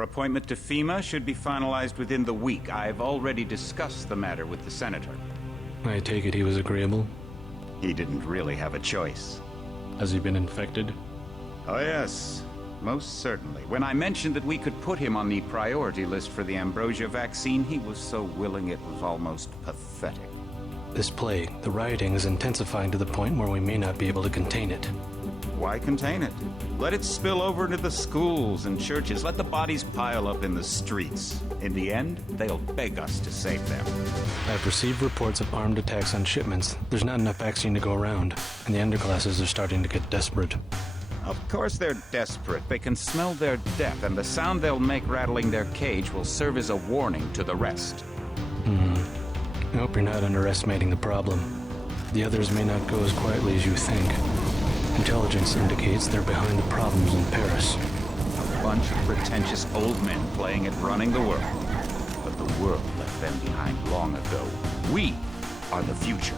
Your appointment to FEMA should be finalized within the week. I've already discussed the matter with the Senator. I take it he was agreeable? He didn't really have a choice. Has he been infected? Oh yes, most certainly. When I mentioned that we could put him on the priority list for the ambrosia vaccine, he was so willing it was almost pathetic. This plague, the rioting is intensifying to the point where we may not be able to contain it. Why contain it? Let it spill over into the schools and churches. Let the bodies pile up in the streets. In the end, they'll beg us to save them. I've received reports of armed attacks on shipments. There's not enough vaccine to go around, and the underclasses are starting to get desperate. Of course they're desperate. They can smell their death, and the sound they'll make rattling their cage will serve as a warning to the rest. I hope you're not underestimating the problem. The others may not go as quietly as you think. Intelligence indicates they're behind the problems in Paris. A bunch of pretentious old men playing at running the world. But the world left them behind long ago. We are the future.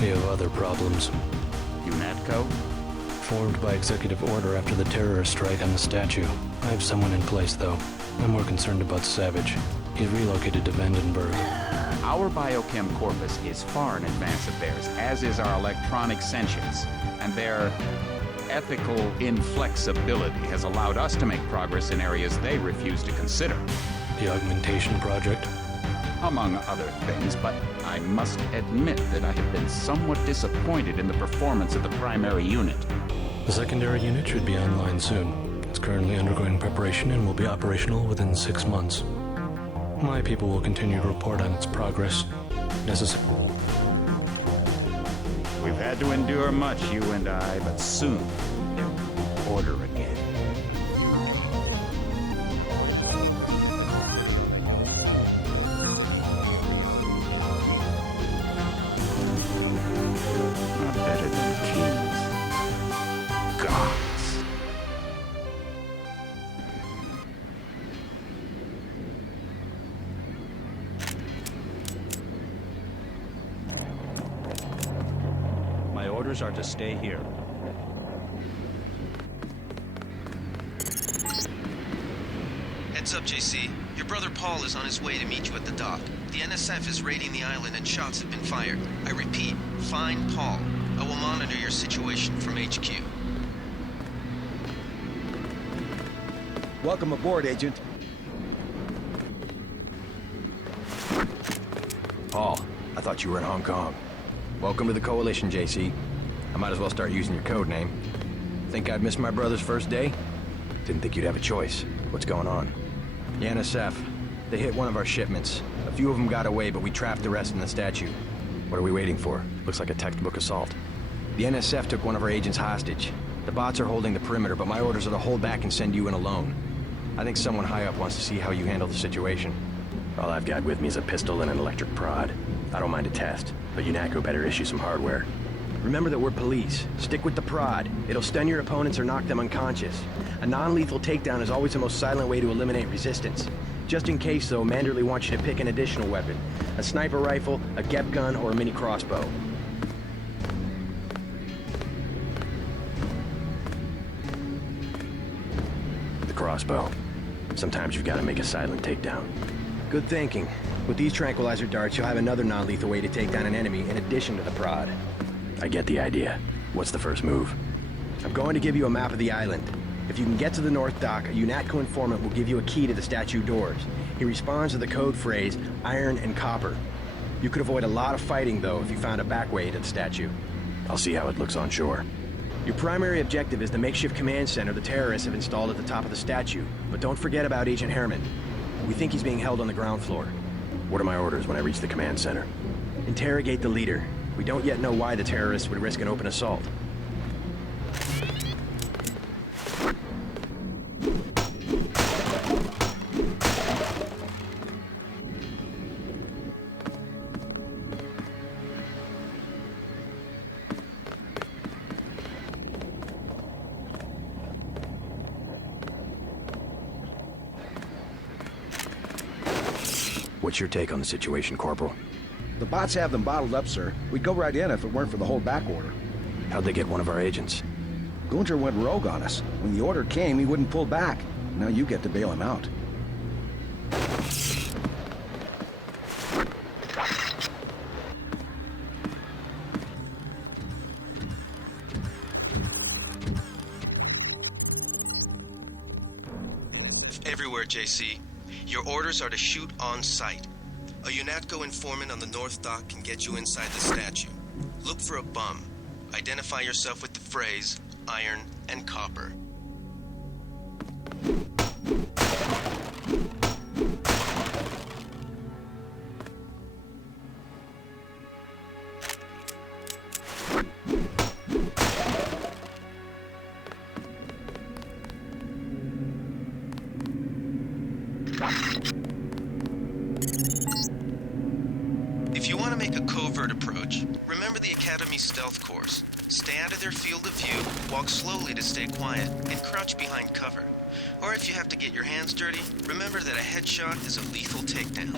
We have other problems. UNATCO? Formed by executive order after the terrorist strike on the statue. I have someone in place, though. I'm more concerned about Savage. He's relocated to Vandenberg. Our biochem corpus is far in advance of theirs, as is our electronic sentience. And their ethical inflexibility has allowed us to make progress in areas they refuse to consider. The augmentation project? Among other things, but I must admit that I have been somewhat disappointed in the performance of the primary unit. The secondary unit should be online soon. It's currently undergoing preparation and will be operational within 6 months. My people will continue to report on its progress. Necessary. We've had to endure much, you and I, but soon there will be order again. Not better than kings. Gods. My orders are to stay here. Heads up, JC. Your brother Paul is on his way to meet you at the dock. The NSF is raiding the island and shots have been fired. I repeat, find Paul. I will monitor your situation from HQ. Welcome aboard, Agent. Paul, I thought you were in Hong Kong. Welcome to the Coalition, JC. I might as well start using your code name. Think I'd miss my brother's first day? Didn't think you'd have a choice. What's going on? The NSF. They hit one of our shipments. A few of them got away, but we trapped the rest in the statue. What are we waiting for? Looks like a textbook assault. The NSF took one of our agents hostage. The bots are holding the perimeter, but my orders are to hold back and send you in alone. I think someone high up wants to see how you handle the situation. All I've got with me is a pistol and an electric prod. I don't mind a test, but UNATCO better issue some hardware. Remember that we're police. Stick with the prod. It'll stun your opponents or knock them unconscious. A non-lethal takedown is always the most silent way to eliminate resistance. Just in case, though, Manderley wants you to pick an additional weapon. A sniper rifle, a GEP gun, or a mini crossbow. The crossbow. Sometimes you've got to make a silent takedown. Good thinking. With these tranquilizer darts, you'll have another non-lethal way to take down an enemy in addition to the prod. I get the idea. What's the first move? I'm going to give you a map of the island. If you can get to the North Dock, a UNATCO informant will give you a key to the statue doors. He responds to the code phrase, iron and copper. You could avoid a lot of fighting, though, if you found a back way to the statue. I'll see how it looks on shore. Your primary objective is the makeshift command center the terrorists have installed at the top of the statue. But don't forget about Agent Herman. We think he's being held on the ground floor. What are my orders when I reach the command center? Interrogate the leader. We don't yet know why the terrorists would risk an open assault. What's your take on the situation, Corporal? The bots have them bottled up, sir. We'd go right in if it weren't for the whole back order. How'd they get one of our agents? Gunter went rogue on us. When the order came, he wouldn't pull back. Now you get to bail him out. Everywhere, JC. Your orders are to shoot on sight. A UNATCO informant on the North Dock can get you inside the statue. Look for a bum. Identify yourself with the phrase, iron and copper. If you want to make a covert approach, remember the Academy's stealth course. Stay out of their field of view, walk slowly to stay quiet, and crouch behind cover. Or if you have to get your hands dirty, remember that a headshot is a lethal takedown.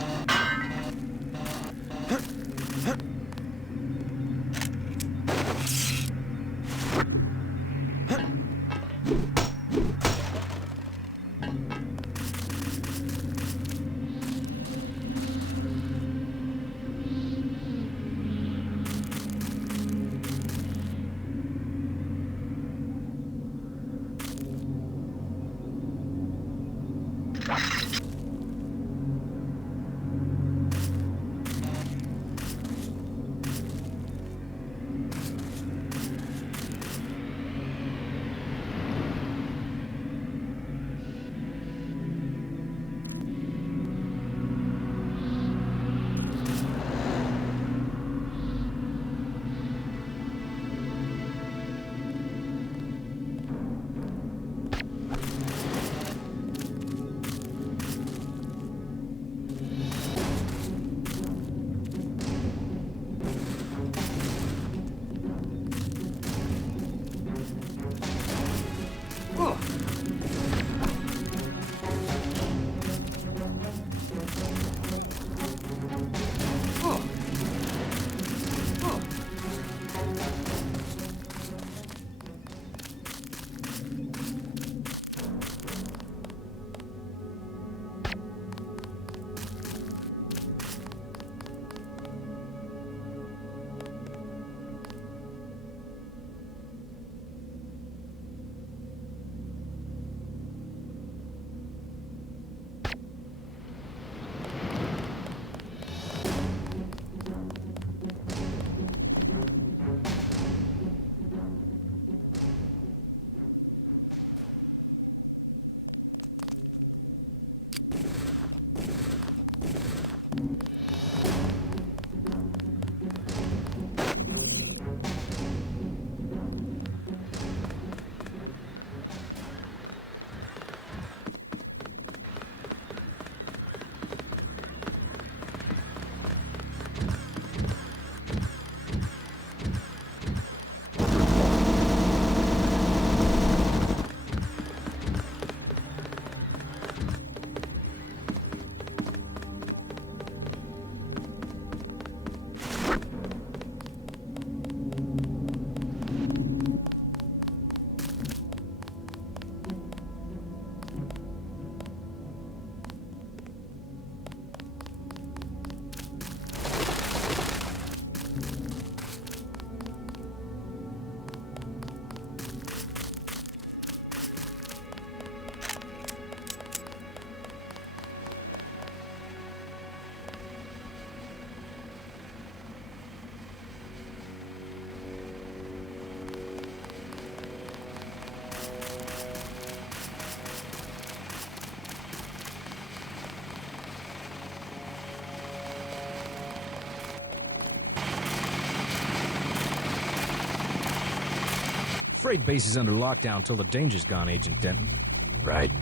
Freight base is under lockdown till the danger's gone, Agent Denton. Right.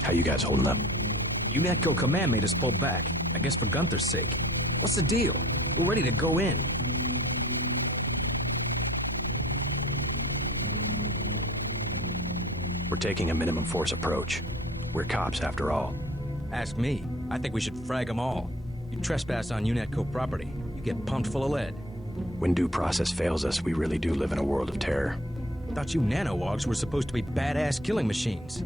How you guys holding up? UNATCO command made us pull back. I guess for Gunther's sake. What's the deal? We're ready to go in. We're taking a minimum force approach. We're cops, after all. Ask me. I think we should frag them all. You trespass on UNATCO property, you get pumped full of lead. When due process fails us, we really do live in a world of terror. Thought you nanowogs were supposed to be badass killing machines.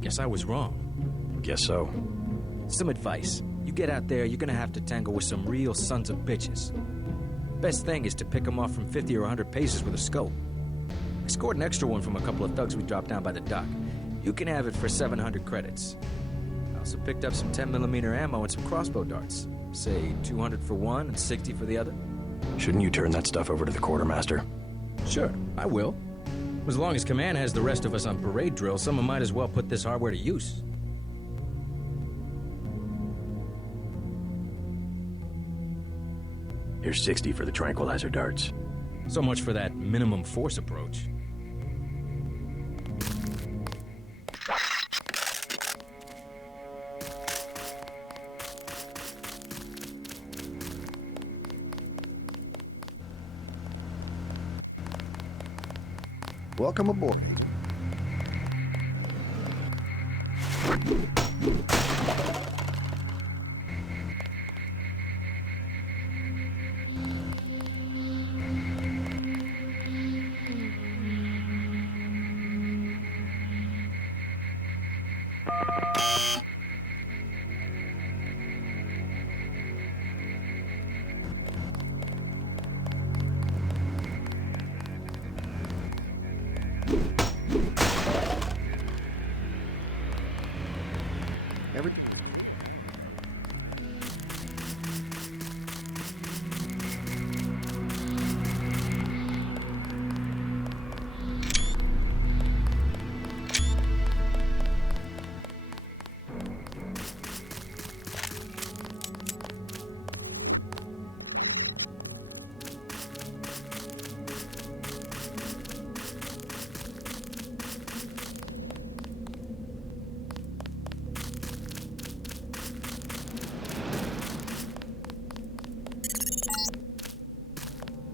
Guess I was wrong. Guess so. Some advice. You get out there, you're gonna have to tangle with some real sons of bitches. Best thing is to pick them off from 50 or 100 paces with a scope. I scored an extra one from a couple of thugs we dropped down by the dock. You can have it for 700 credits. Also picked up some 10mm ammo and some crossbow darts. Say 200 for one and 60 for the other. Shouldn't you turn that stuff over to the quartermaster? Sure, I will. As long as Command has the rest of us on parade drill, someone might as well put this hardware to use. Here's 60 for the tranquilizer darts. So much for that minimum force approach. Welcome aboard. Every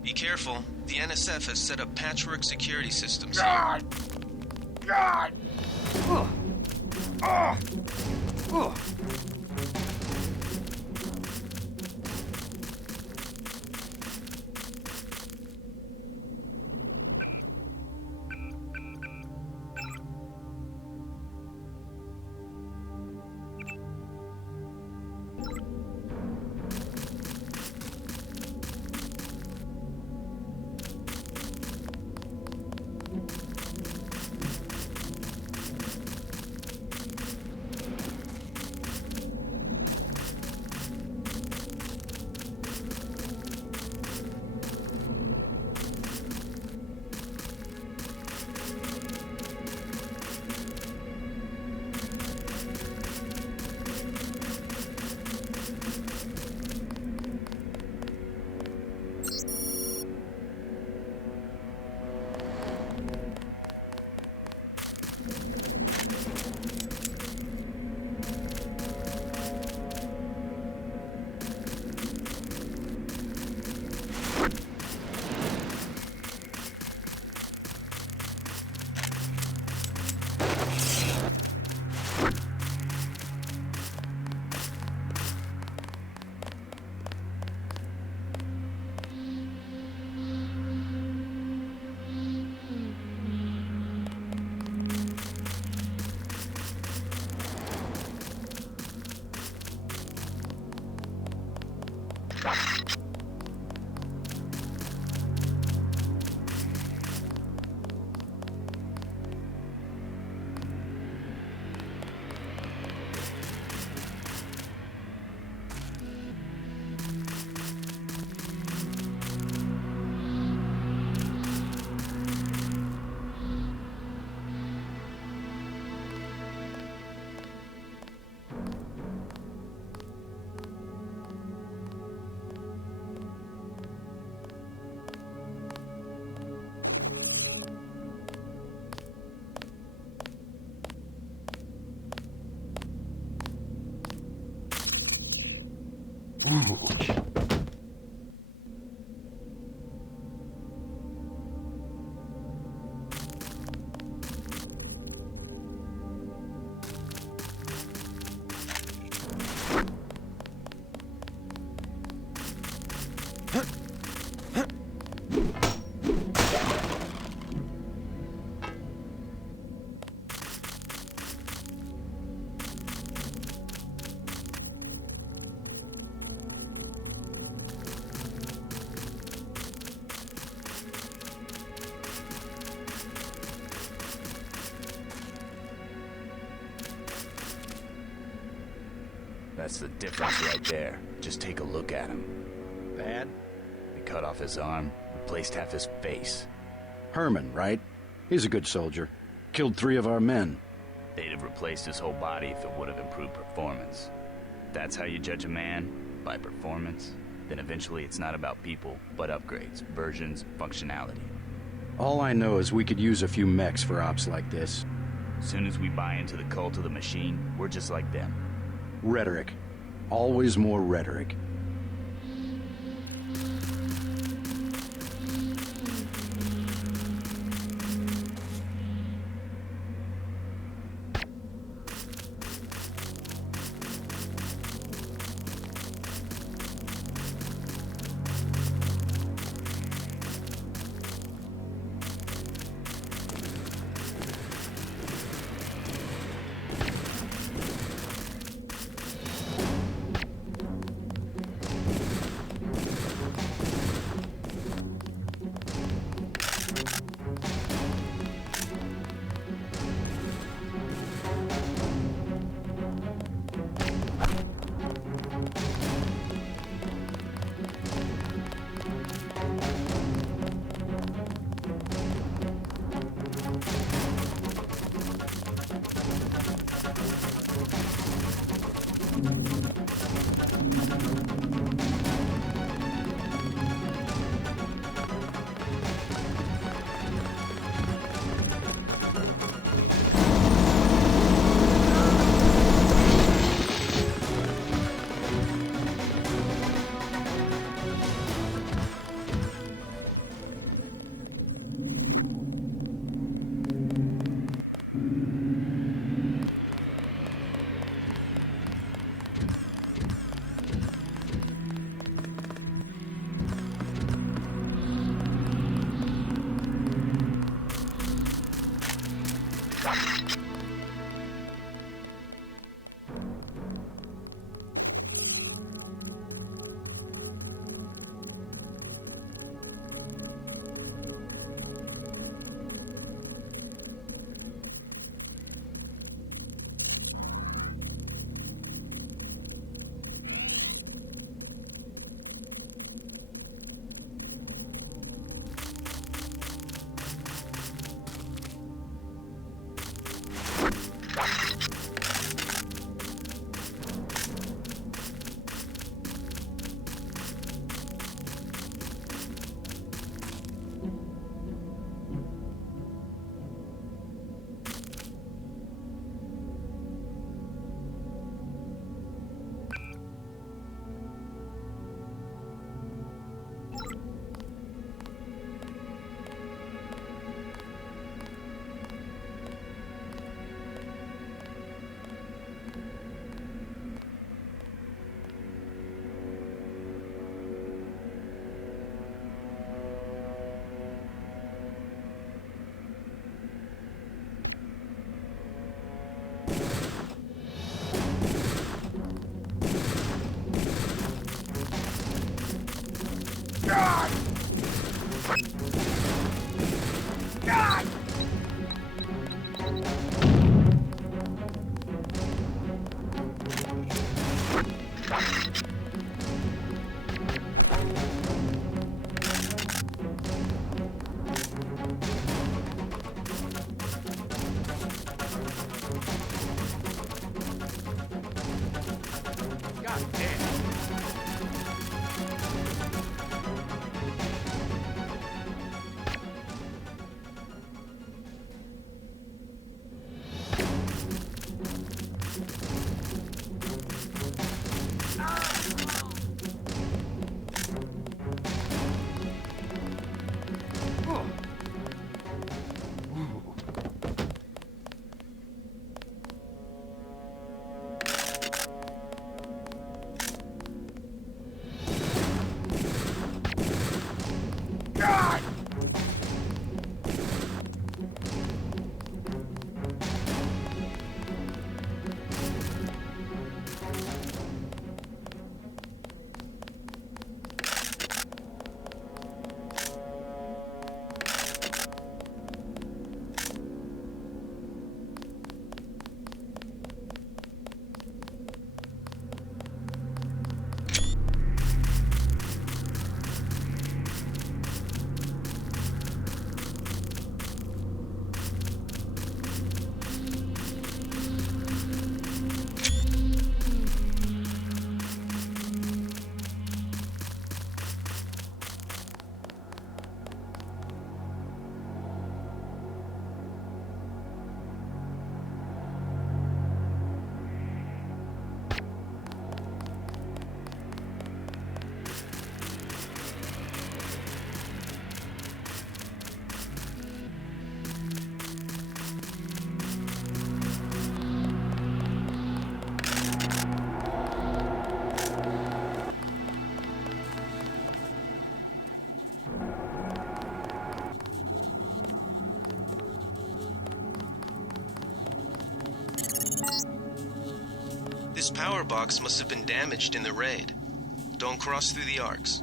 Be careful. The NSF has set up patchwork security systems. God! God! Ugh. Ugh. Ugh. That's the difference right there. Just take a look at him. Bad? We cut off his arm, replaced half his face. Herman, right? He's a good soldier. Killed 3 of our men. They'd have replaced his whole body if it would have improved performance. If that's how you judge a man, by performance, then eventually it's not about people, but upgrades, versions, functionality. All I know is we could use a few mechs for ops like this. Soon as we buy into the cult of the machine, we're just like them. Rhetoric. Always more rhetoric. His power box must have been damaged in the raid. Don't cross through the arcs.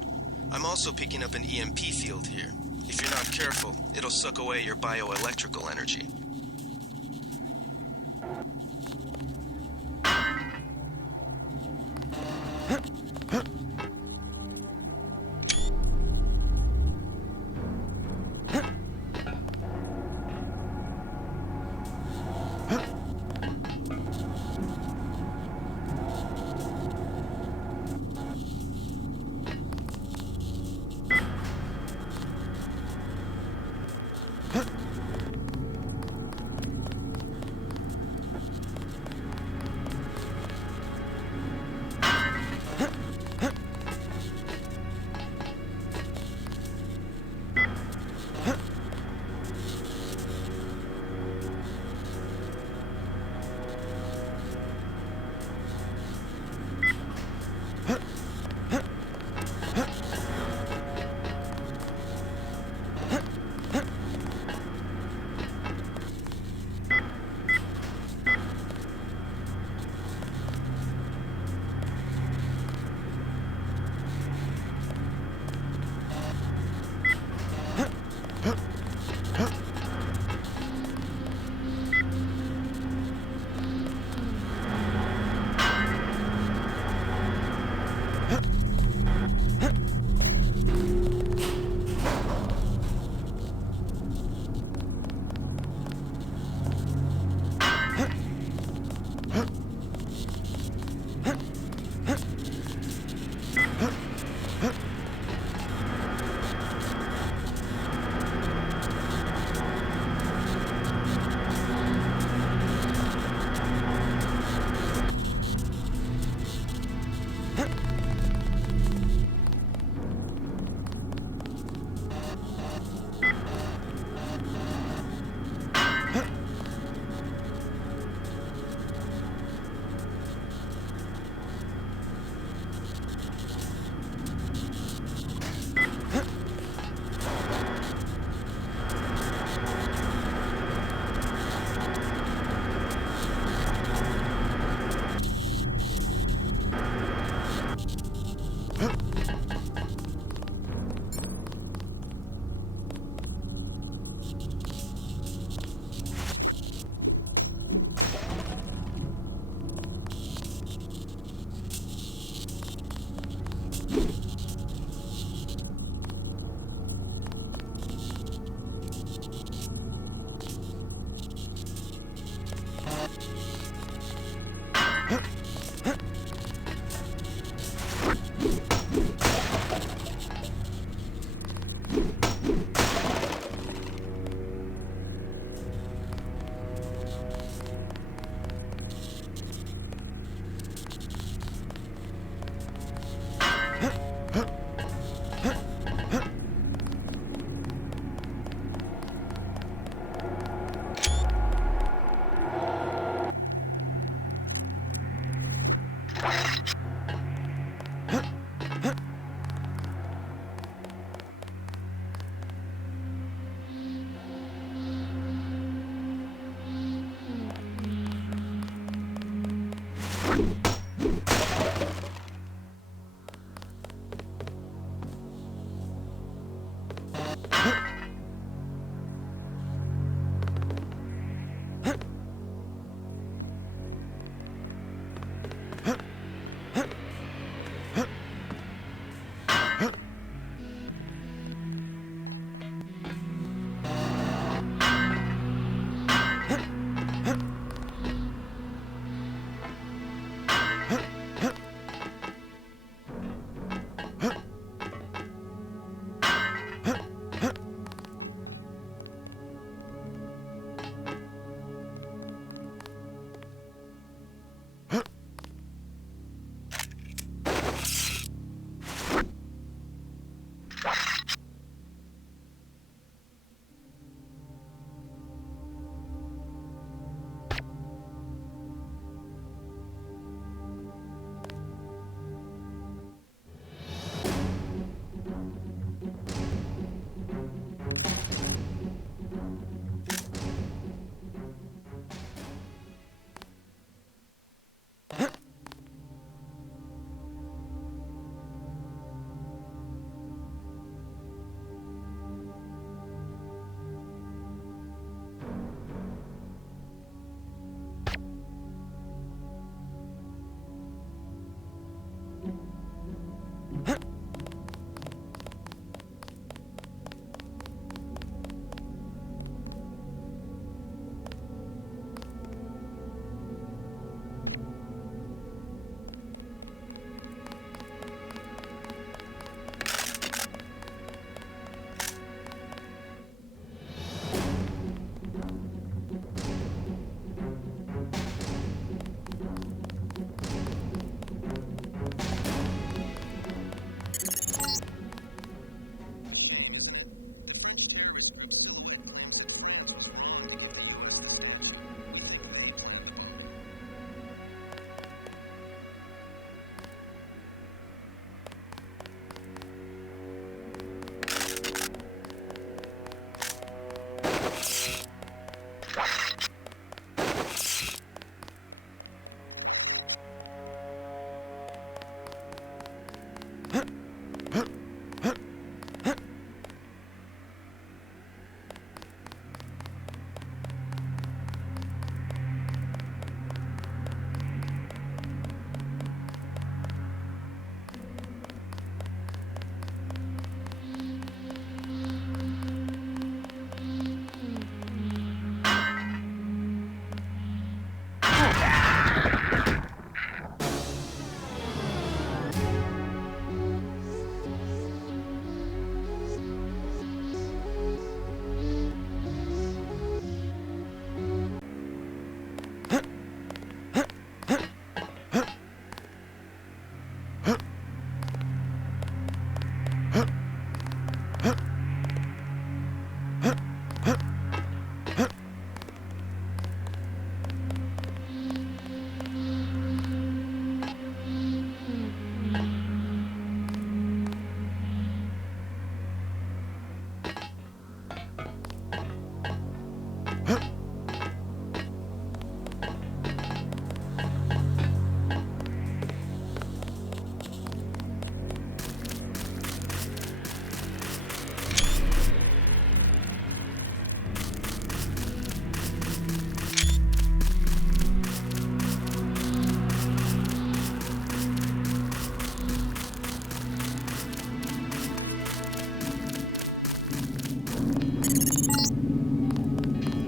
I'm also picking up an EMP field here. If you're not careful, it'll suck away your bioelectrical energy.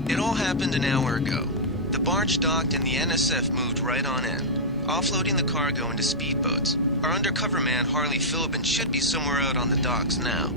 It all happened an hour ago. The barge docked and the NSF moved right on in, offloading the cargo into speedboats. Our undercover man, Harley Philbin, should be somewhere out on the docks now.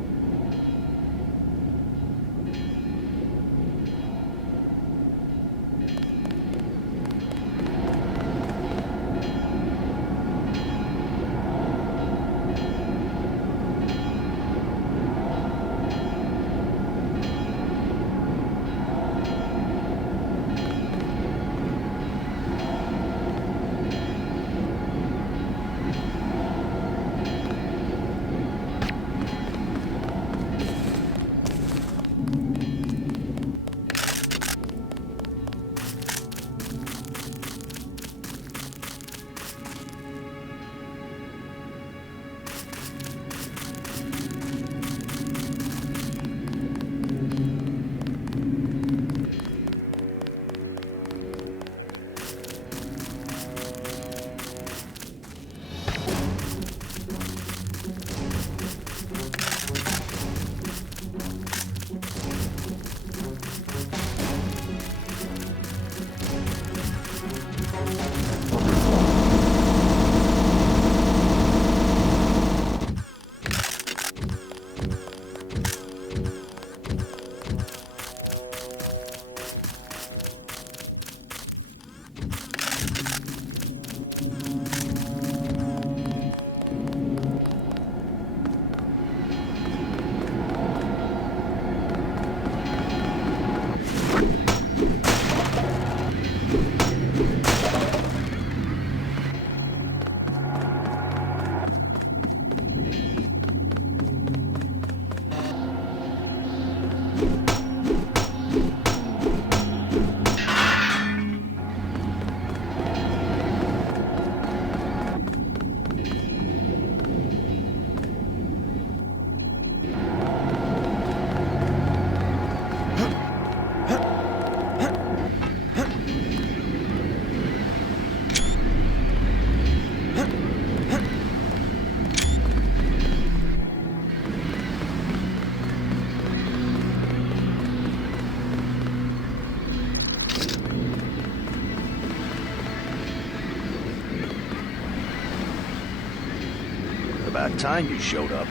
About time you showed up.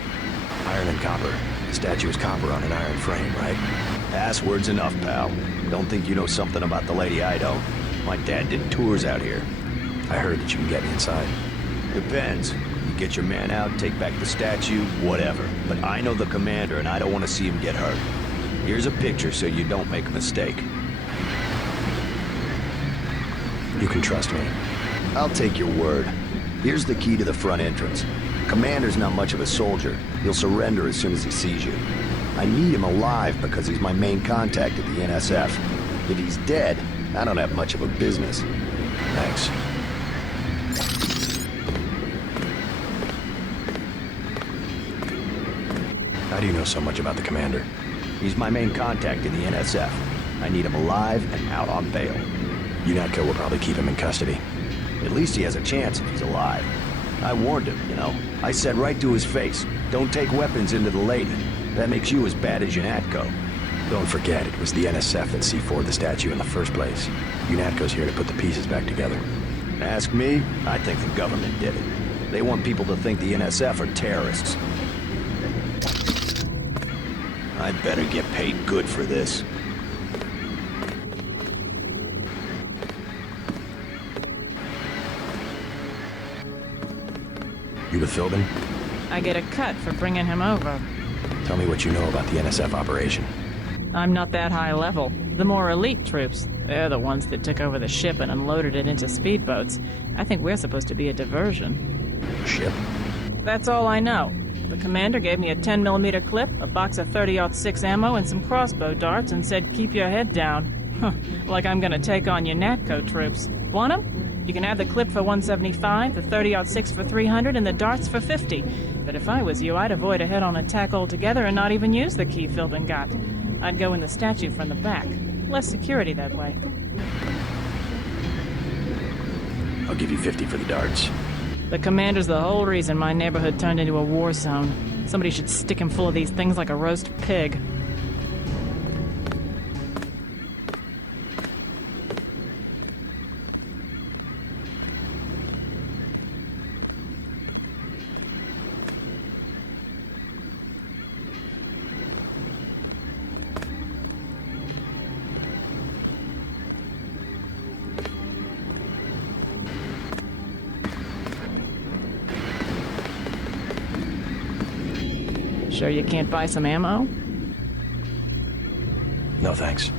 Iron and copper. The statue is copper on an iron frame, right? Password's enough, pal. Don't think you know something about the Lady Eidos. My dad did tours out here. I heard that you can get me inside. Depends. You get your man out, take back the statue, whatever. But I know the commander and I don't want to see him get hurt. Here's a picture so you don't make a mistake. You can trust me. I'll take your word. Here's the key to the front entrance. Commander's not much of a soldier. He'll surrender as soon as he sees you. I need him alive because he's my main contact at the NSF. If he's dead, I don't have much of a business. Thanks. How do you know so much about the commander? He's my main contact in the NSF. I need him alive and out on bail. UNATCO will probably keep him in custody. At least he has a chance if he's alive. I warned him, you know. I said right to his face, don't take weapons into the lady. That makes you as bad as UNATCO. Don't forget, it was the NSF that C4'd the statue in the first place. UNATCO's here to put the pieces back together. Ask me, I think the government did it. They want people to think the NSF are terrorists. I better get paid good for this. You with Philbin? I get a cut for bringing him over. Tell me what you know about the NSF operation. I'm not that high level. The more elite troops, they're the ones that took over the ship and unloaded it into speedboats. I think we're supposed to be a diversion. Ship? That's all I know. The commander gave me a 10mm clip, a box of 30-06 ammo, and some crossbow darts and said, keep your head down. Like I'm gonna take on UNATCO troops. Want 'em? You can have the clip for 175, the 30-06 for 300, and the darts for 50. But if I was you, I'd avoid a head-on attack altogether and not even use the key Philbin got. I'd go in the statue from the back. Less security that way. I'll give you 50 for the darts. The commander's the whole reason my neighborhood turned into a war zone. Somebody should stick him full of these things like a roast pig. Sure you can't buy some ammo? No thanks.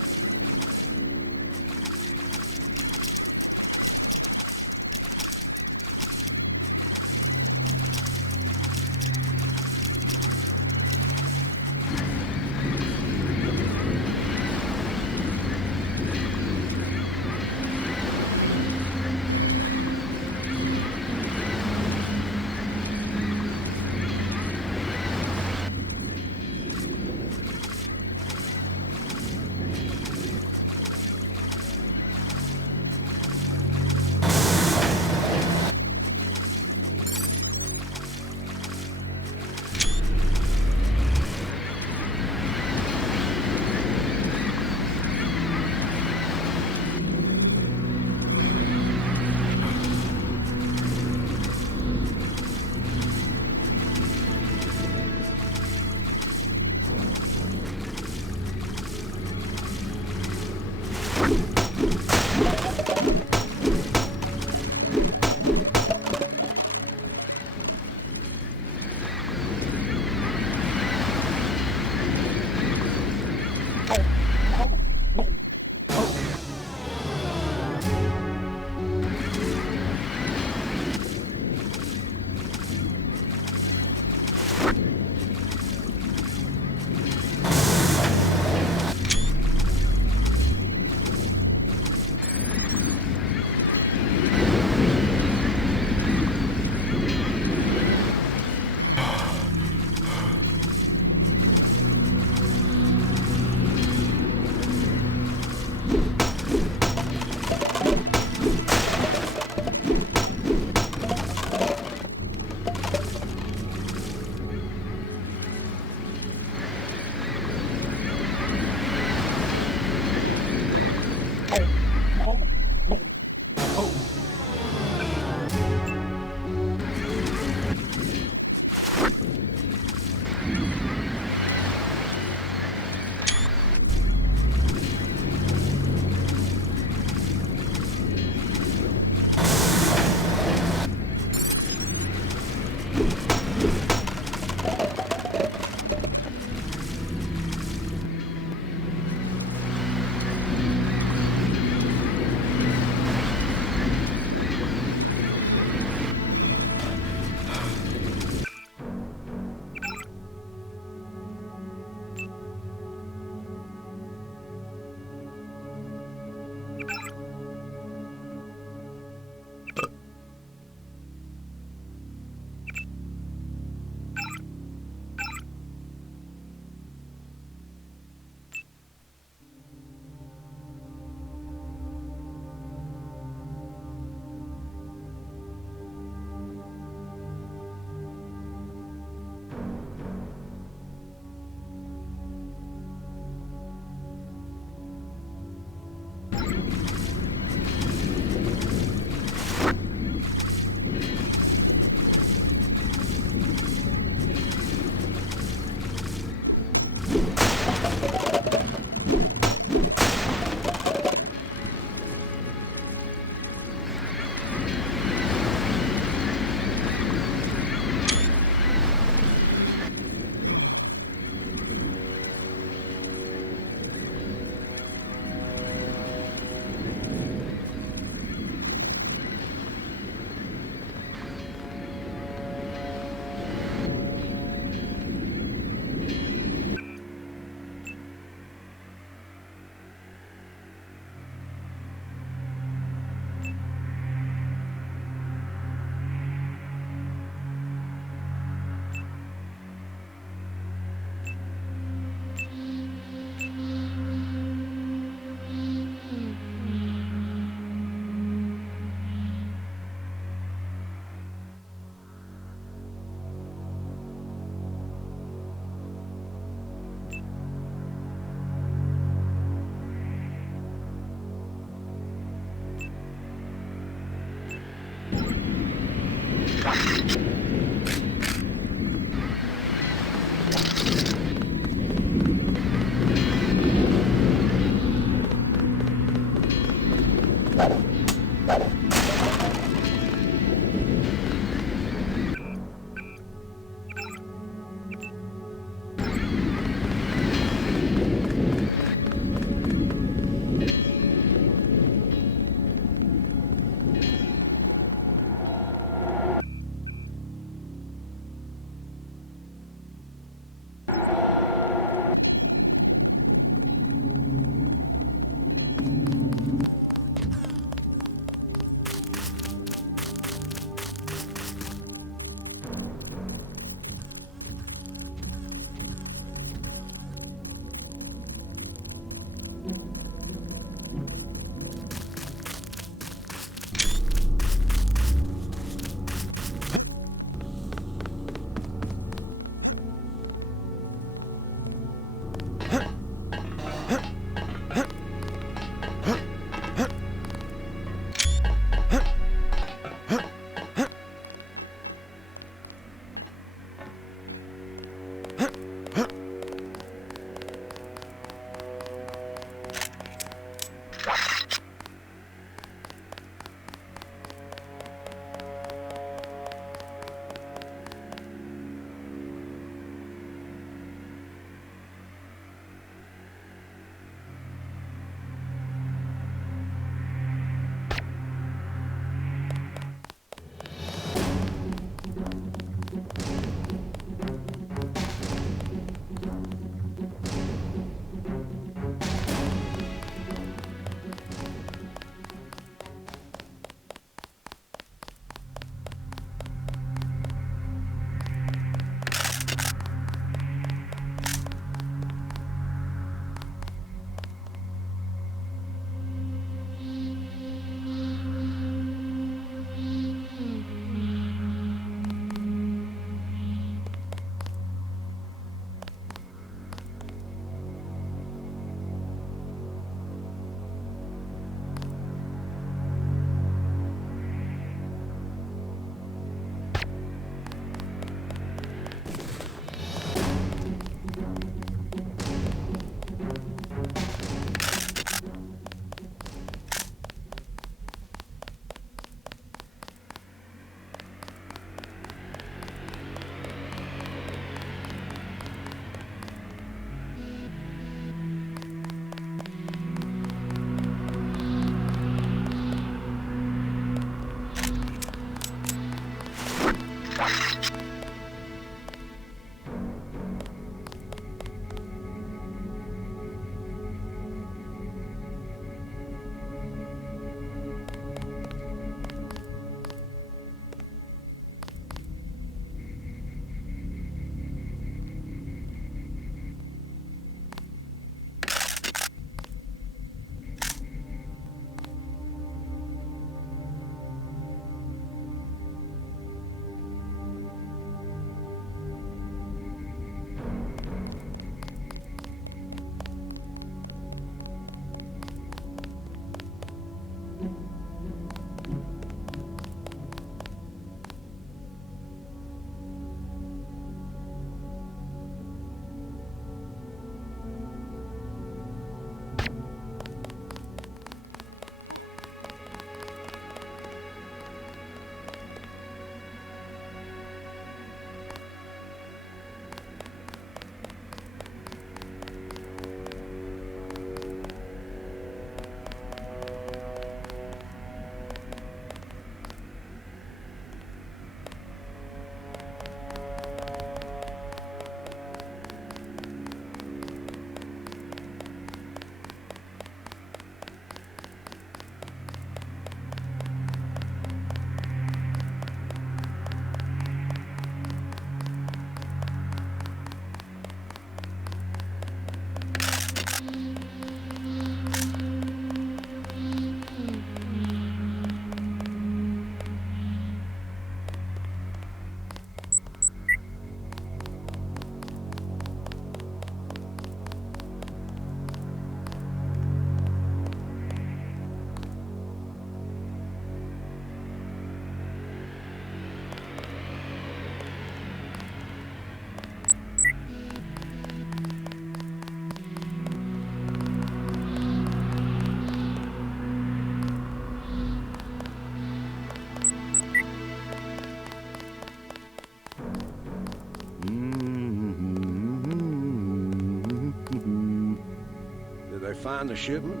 find the shipment?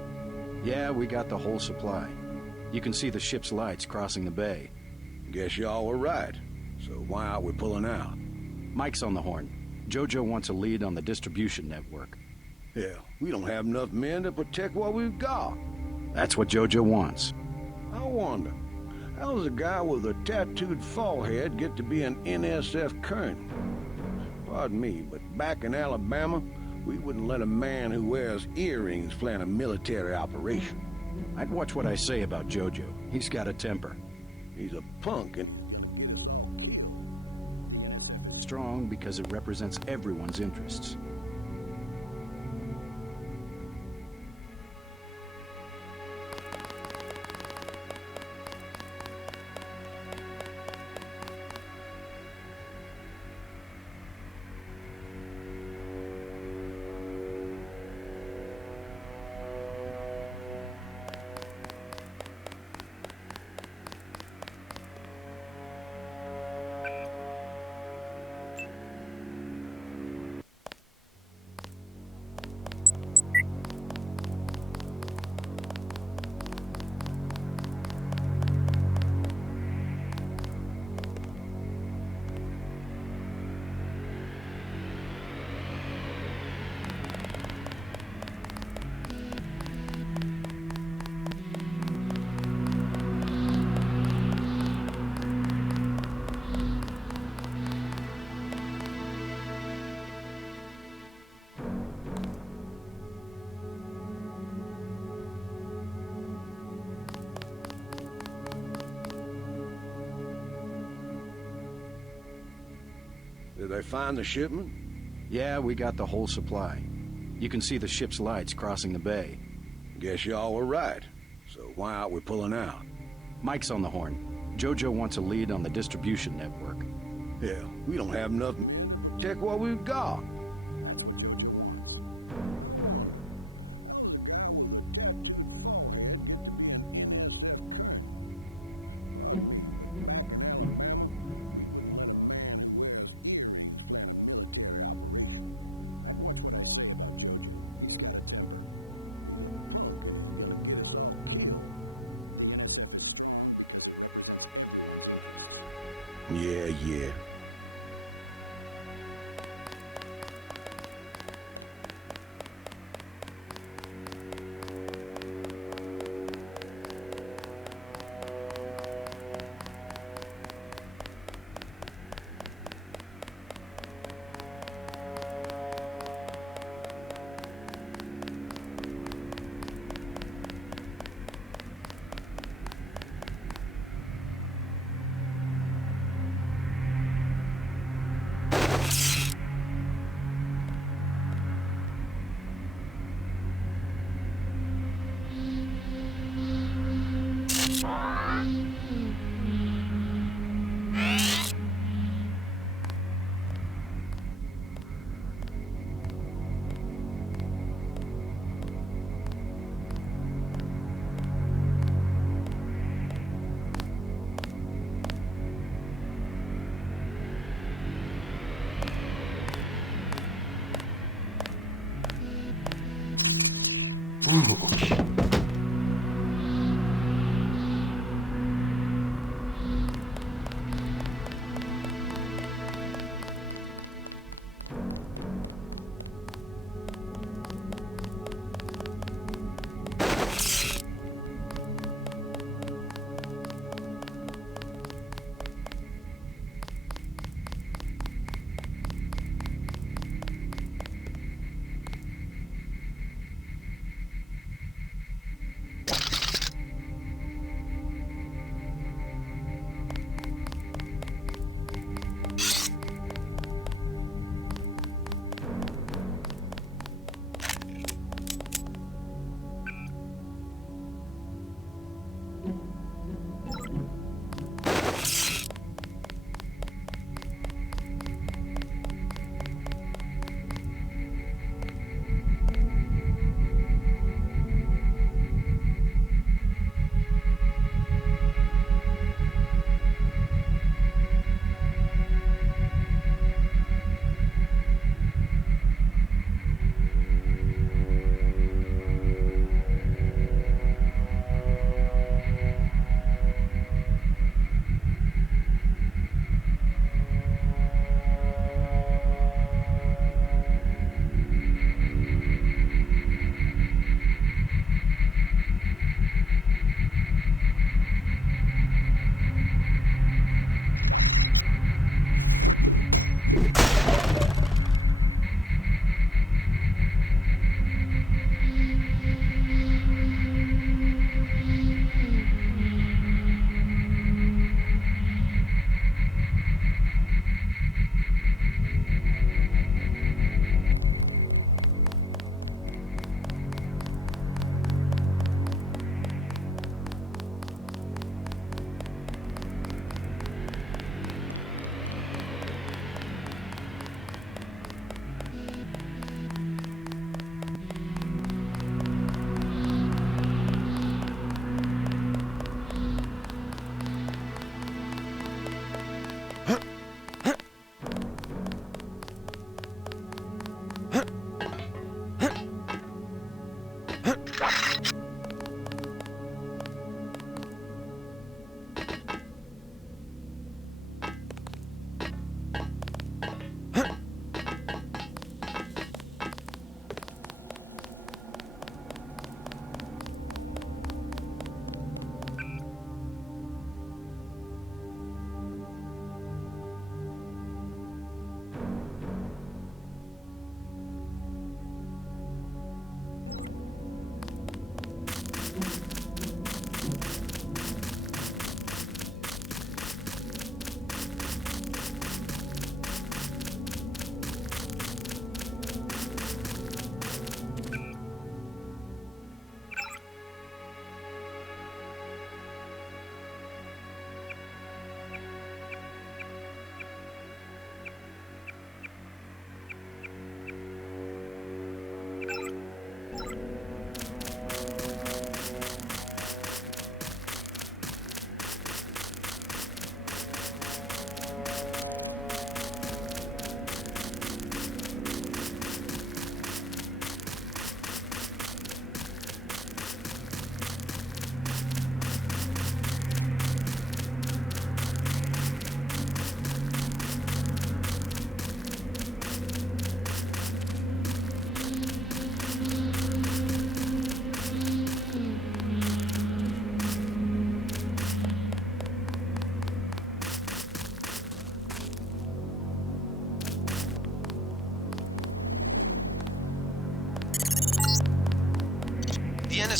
Yeah, we got the whole supply. You can see the ship's lights crossing the bay. Guess y'all were right. So why aren't we pulling out? Mike's on the horn. Jojo wants a lead on the distribution network. Hell, we don't have enough men to protect what we've got. That's what Jojo wants. I wonder, how does a guy with a tattooed forehead get to be an NSF colonel? Pardon me, but back in Alabama, we wouldn't let a man who wears earrings plan a military operation. I'd watch what I say about Jojo. He's got a temper. He's a punk and... Strong because it represents everyone's interests. Did they find the shipment? Yeah, we got the whole supply. You can see the ship's lights crossing the bay. Guess y'all were right. So why aren't we pulling out? Mike's on the horn. Jojo wants a lead on the distribution network. Hell, we don't have enough to protect what we've got. Yeah.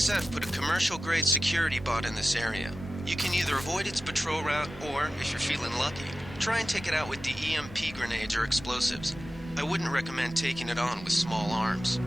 NSF put a commercial-grade security bot in this area. You can either avoid its patrol route, or, if you're feeling lucky, try and take it out with the EMP grenades or explosives. I wouldn't recommend taking it on with small arms.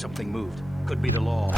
Something moved. Could be the law.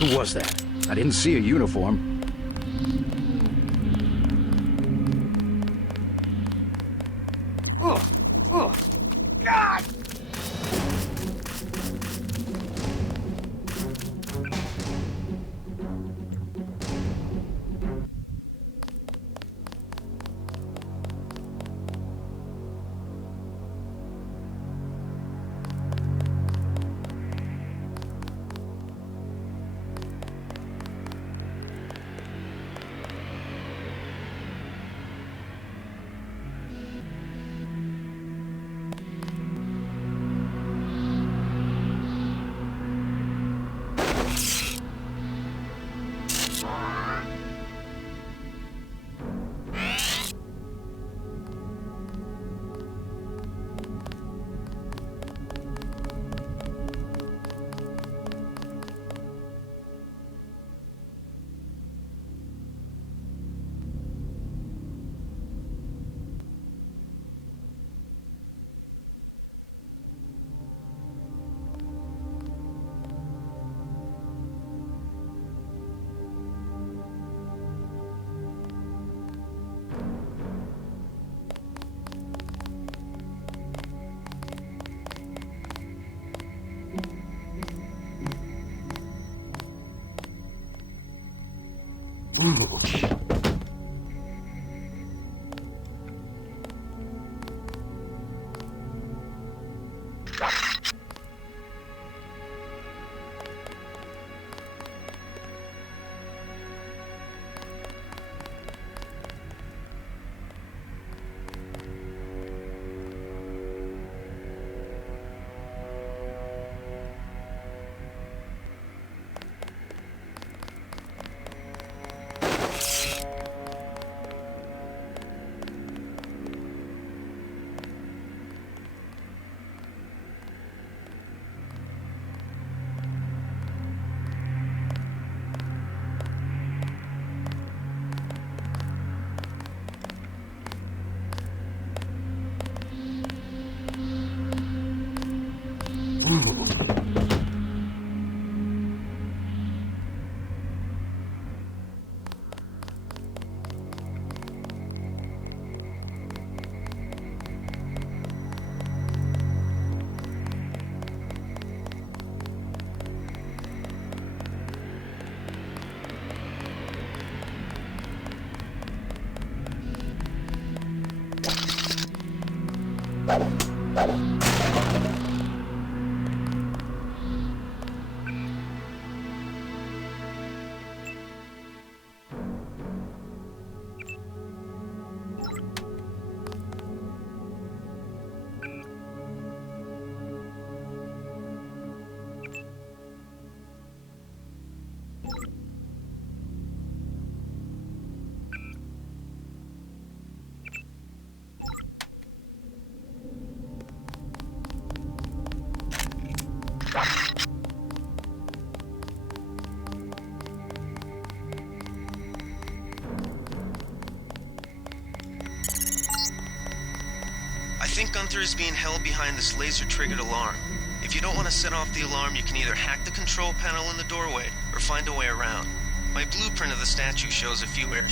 Who was that? I didn't see a uniform. God! I think Gunther is being held behind this laser-triggered alarm. If you don't want to set off the alarm, you can either hack the control panel in the doorway, or find a way around. My blueprint of the statue shows a few areas.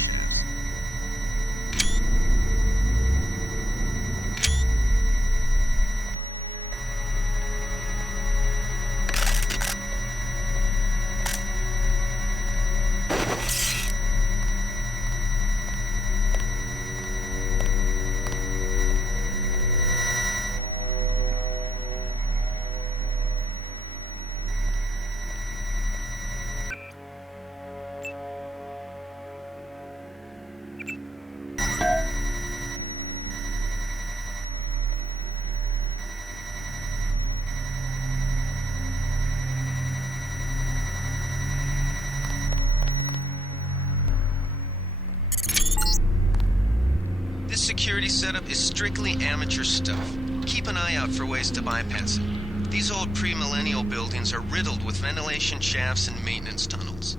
This security setup is strictly amateur stuff. Keep an eye out for ways to bypass it. These old pre-millennial buildings are riddled with ventilation shafts and maintenance tunnels.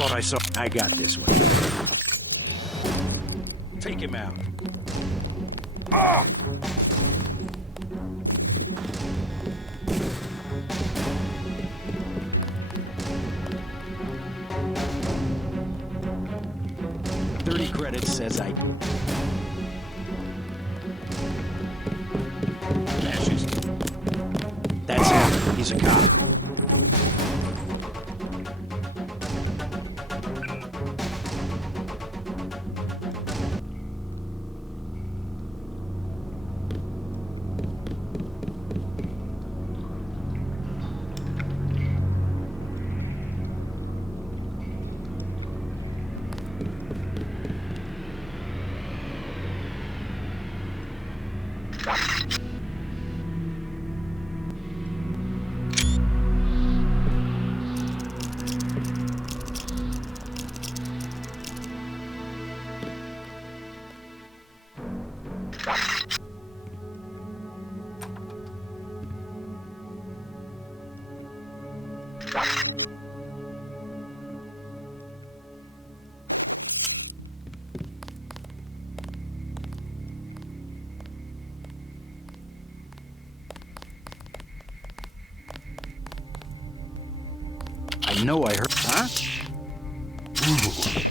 Thought I saw... I got this one. Take him out. Ah! $30 says I... Fascist. That's him. He's a cop. I know I heard... Huh? Ooh.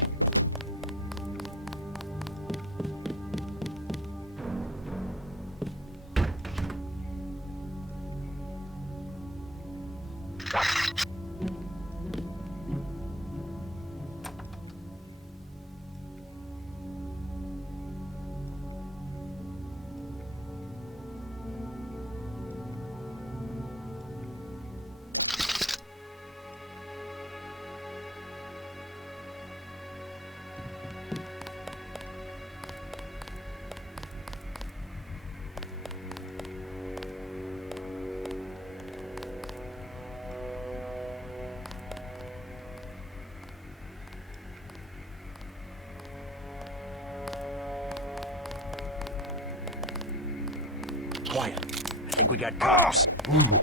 Quiet. I think we got cops. Ooh.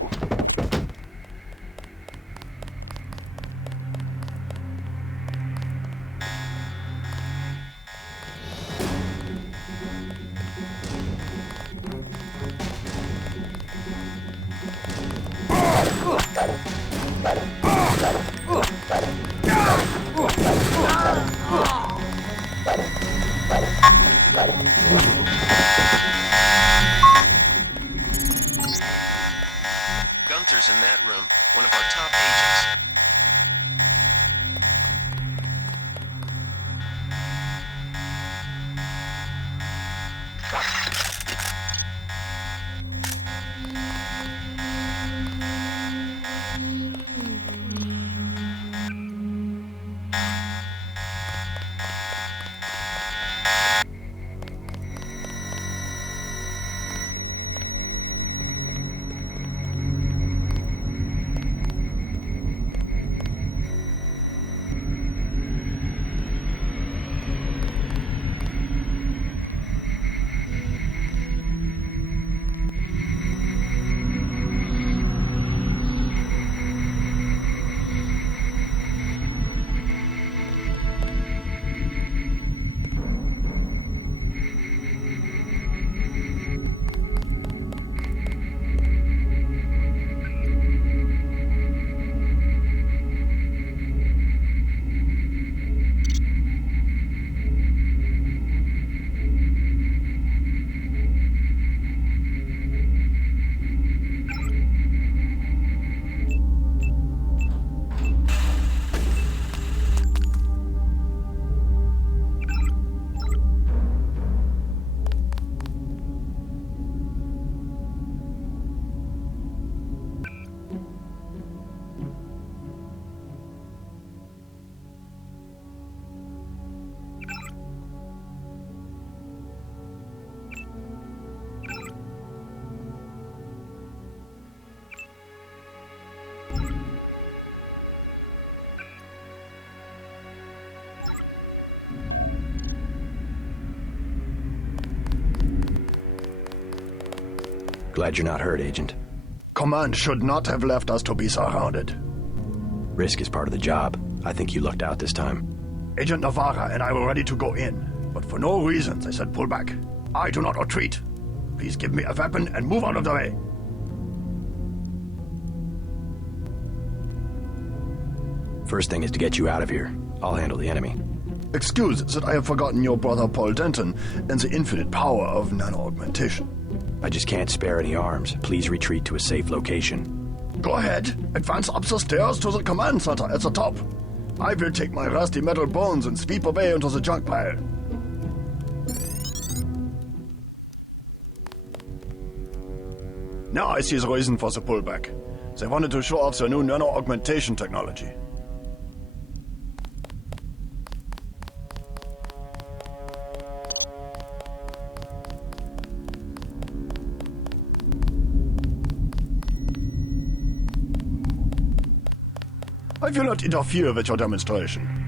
Gunther's in that room, one of our top agents. Glad you're not hurt, Agent. Command should not have left us to be surrounded. Risk is part of the job. I think you lucked out this time. Agent Navarra and I were ready to go in, but for no reason they said pull back. I do not retreat. Please give me a weapon and move out of the way. First thing is to get you out of here. I'll handle the enemy. Excuse that I have forgotten your brother Paul Denton and the infinite power of nano-augmentation. I just can't spare any arms. Please retreat to a safe location. Go ahead. Advance up the stairs to the command center at the top. I will take my rusty metal bones and sweep away into the junk pile. Now I see the reason for the pullback. They wanted to show off their new nano-augmentation technology. I will not interfere with your demonstration.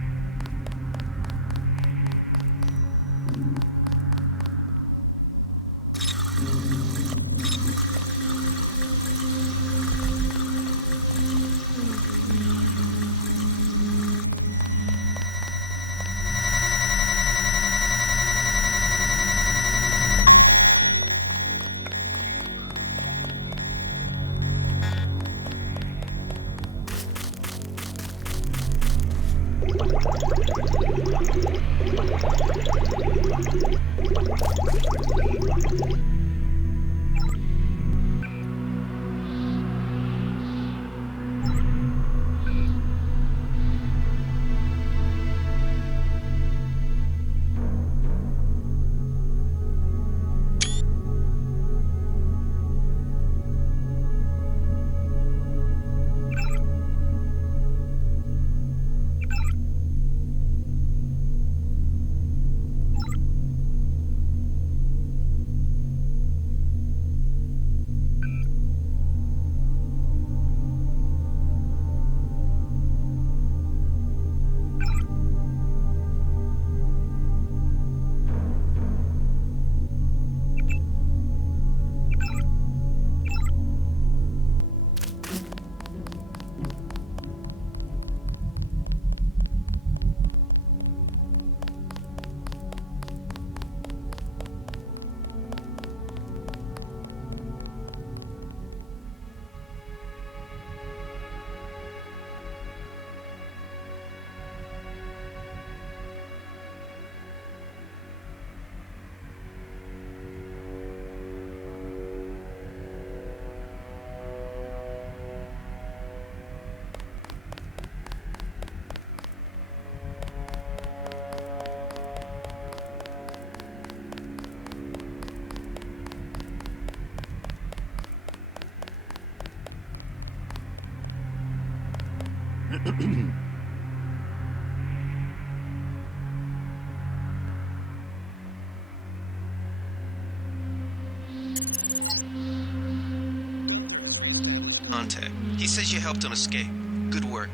Contact. He says you helped him escape. Good work.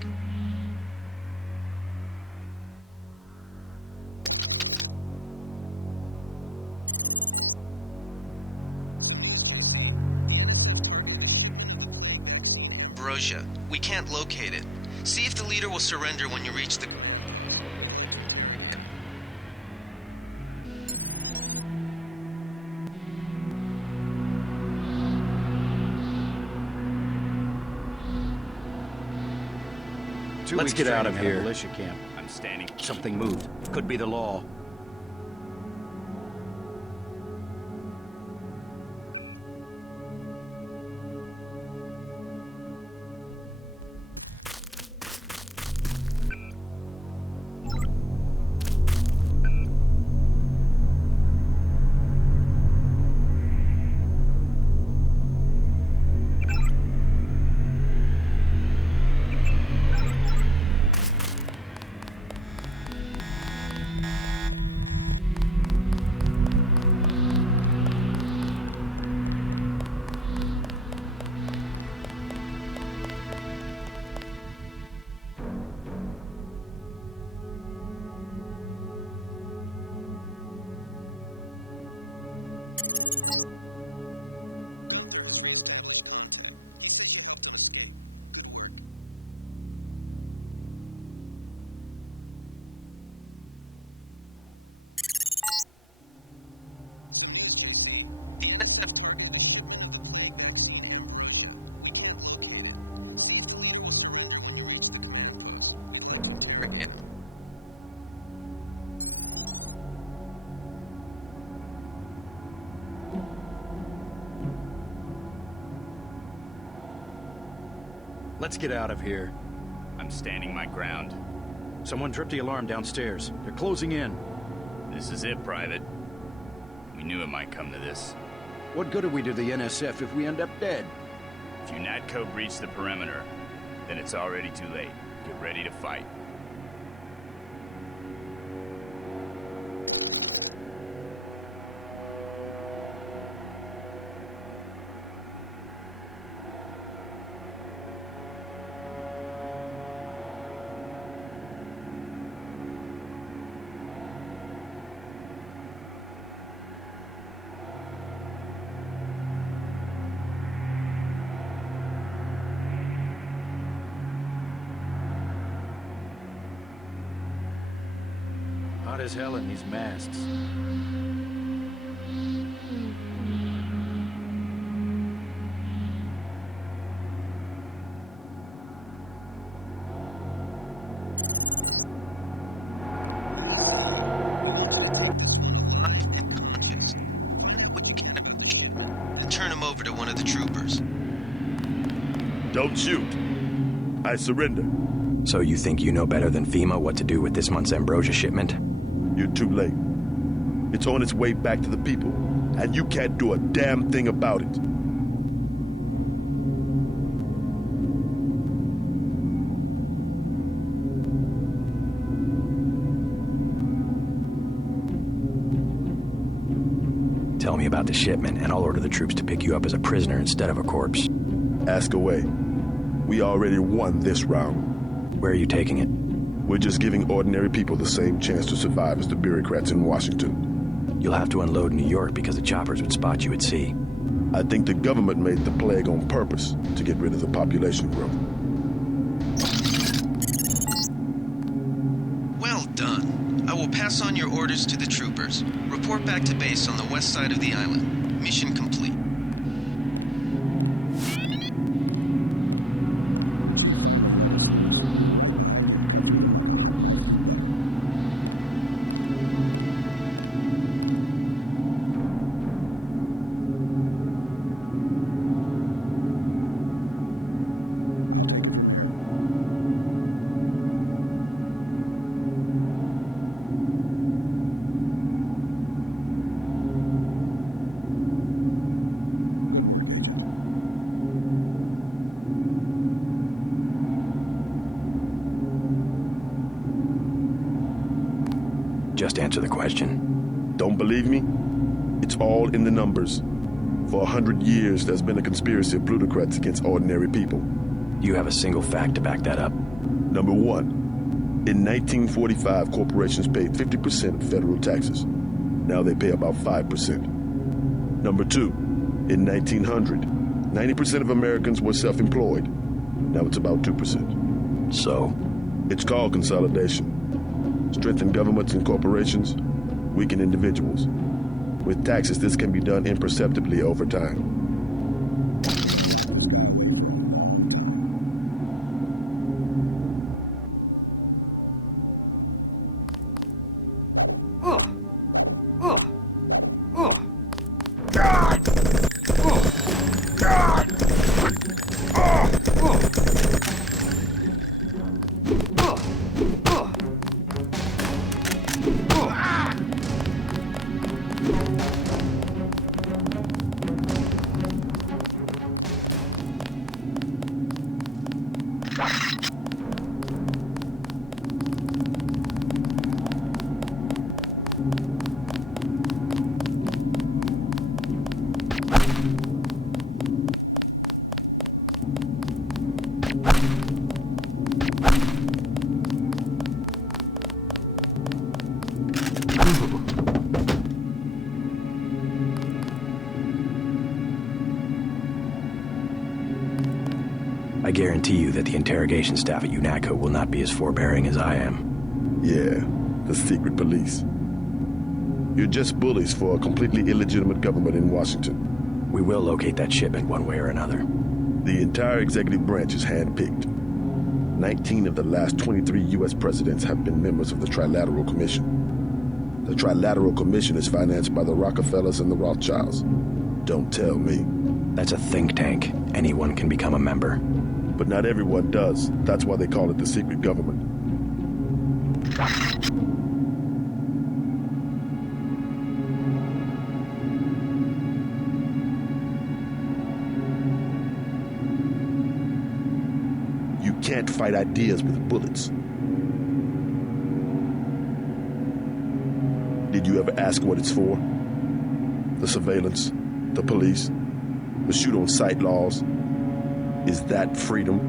Brosia, we can't locate it. See if the leader will surrender when you reach the... Let's get out of here. Militia camp. I'm standing. Something moved. Could be the law. Let's get out of here. I'm standing my ground. Someone tripped the alarm downstairs. They're closing in. This is it, Private. We knew it might come to this. What good are we to the NSF if we end up dead? If UNATCO breach the perimeter, then it's already too late. Get ready to fight. Hot as hell in these masks. Turn him over to one of the troopers. Don't shoot. I surrender. So you think you know better than FEMA what to do with this month's ambrosia shipment? You're too late. It's on its way back to the people, and you can't do a damn thing about it. Tell me about the shipment, and I'll order the troops to pick you up as a prisoner instead of a corpse. Ask away. We already won this round. Where are you taking it? We're just giving ordinary people the same chance to survive as the bureaucrats in Washington. You'll have to unload in New York because the choppers would spot you at sea. I think the government made the plague on purpose to get rid of the population growth. Well done. I will pass on your orders to the troopers. Report back to base on the west side of the island. Mission complete. Just answer the question. Don't believe me? It's all in the numbers. For 100 years, there's been a conspiracy of plutocrats against ordinary people. You have a single fact to back that up. Number one, in 1945, corporations paid 50% of federal taxes. Now they pay about 5%. Number two, in 1900, 90% of Americans were self-employed. Now it's about 2%. So? It's called consolidation. Strengthen governments and corporations, weaken individuals. With taxes, this can be done imperceptibly over time. I guarantee you that the interrogation staff at UNATCO will not be as forbearing as I am. Yeah, the secret police. You're just bullies for a completely illegitimate government in Washington. We will locate that shipment one way or another. The entire executive branch is handpicked. 19 of the last 23 U.S. presidents have been members of the Trilateral Commission. The Trilateral Commission is financed by the Rockefellers and the Rothschilds. Don't tell me. That's a think tank. Anyone can become a member. But not everyone does. That's why they call it the secret government. You can't fight ideas with bullets. Did you ever ask what it's for? The surveillance, the police, the shoot-on-sight laws. Is that freedom?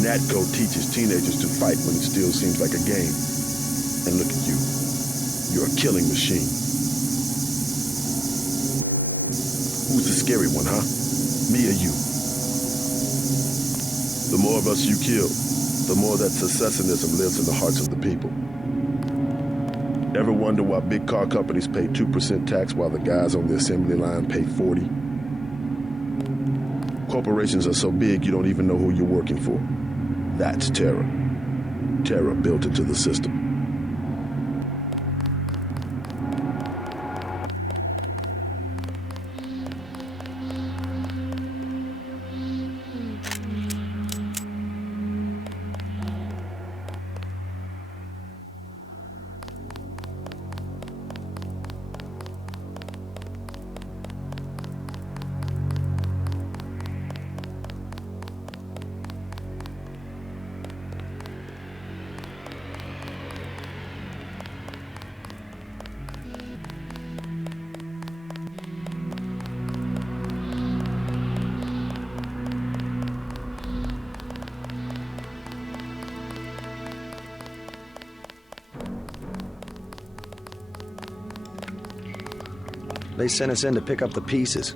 UNATCO teaches teenagers to fight when it still seems like a game. And look at you. You're a killing machine. Who's the scary one, huh? Me or you? The more of us you kill, the more that secessionism lives in the hearts of the people. Ever wonder why big car companies pay 2% tax while the guys on the assembly line pay 40? Corporations are so big you don't even know who you're working for. That's terror. Terror built into the system. They sent us in to pick up the pieces.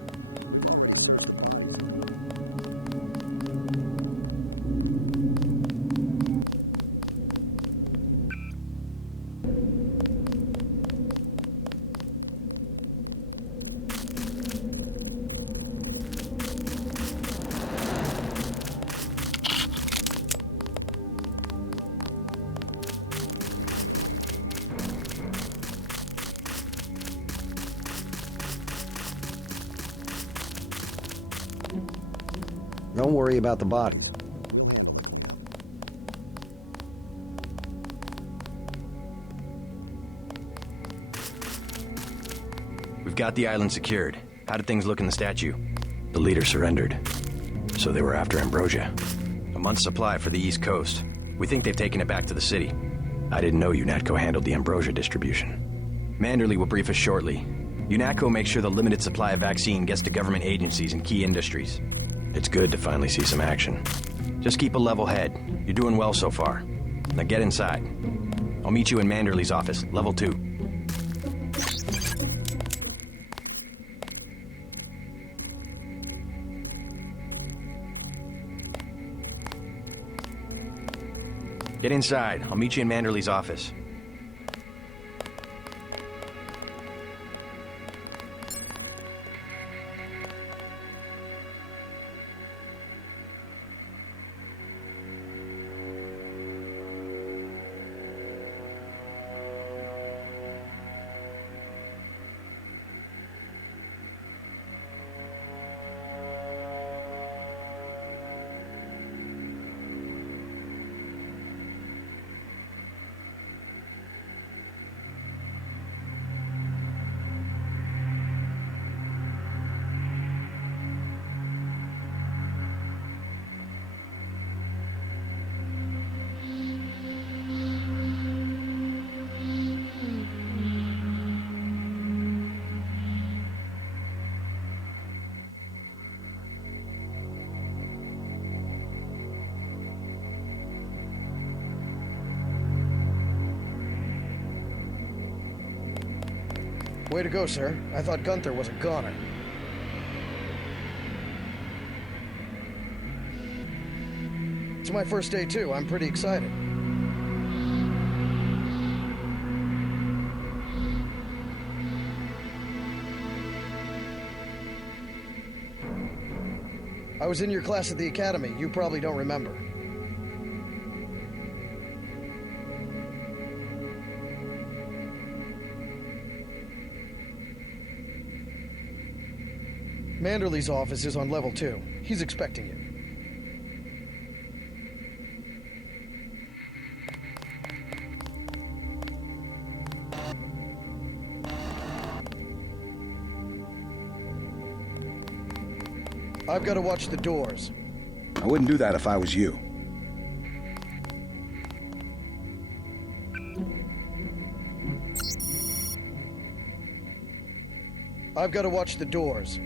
Don't worry about the bot. We've got the island secured. How did things look in the statue? The leader surrendered. So they were after Ambrosia. A month's supply for the East Coast. We think they've taken it back to the city. I didn't know UNATCO handled the Ambrosia distribution. Manderley will brief us shortly. UNATCO makes sure the limited supply of vaccine gets to government agencies and key industries. It's good to finally see some action. Just keep a level head. You're doing well so far. Now get inside. I'll meet you in Manderley's office, level 2. Get inside. I'll meet you in Manderley's office. Way to go, sir. I thought Gunther was a goner. It's my first day, too. I'm pretty excited. I was in your class at the academy. You probably don't remember. Manderley's office is on level 2. He's expecting you. I've got to watch the doors. I wouldn't do that if I was you. I've got to watch the doors.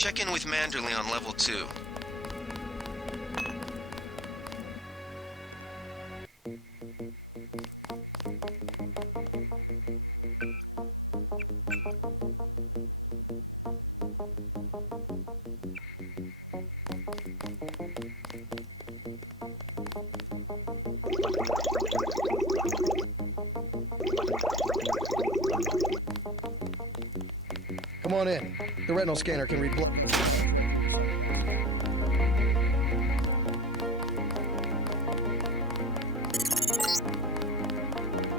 Check in with Manderley on level 2. Come on in. The retinal scanner can read blood.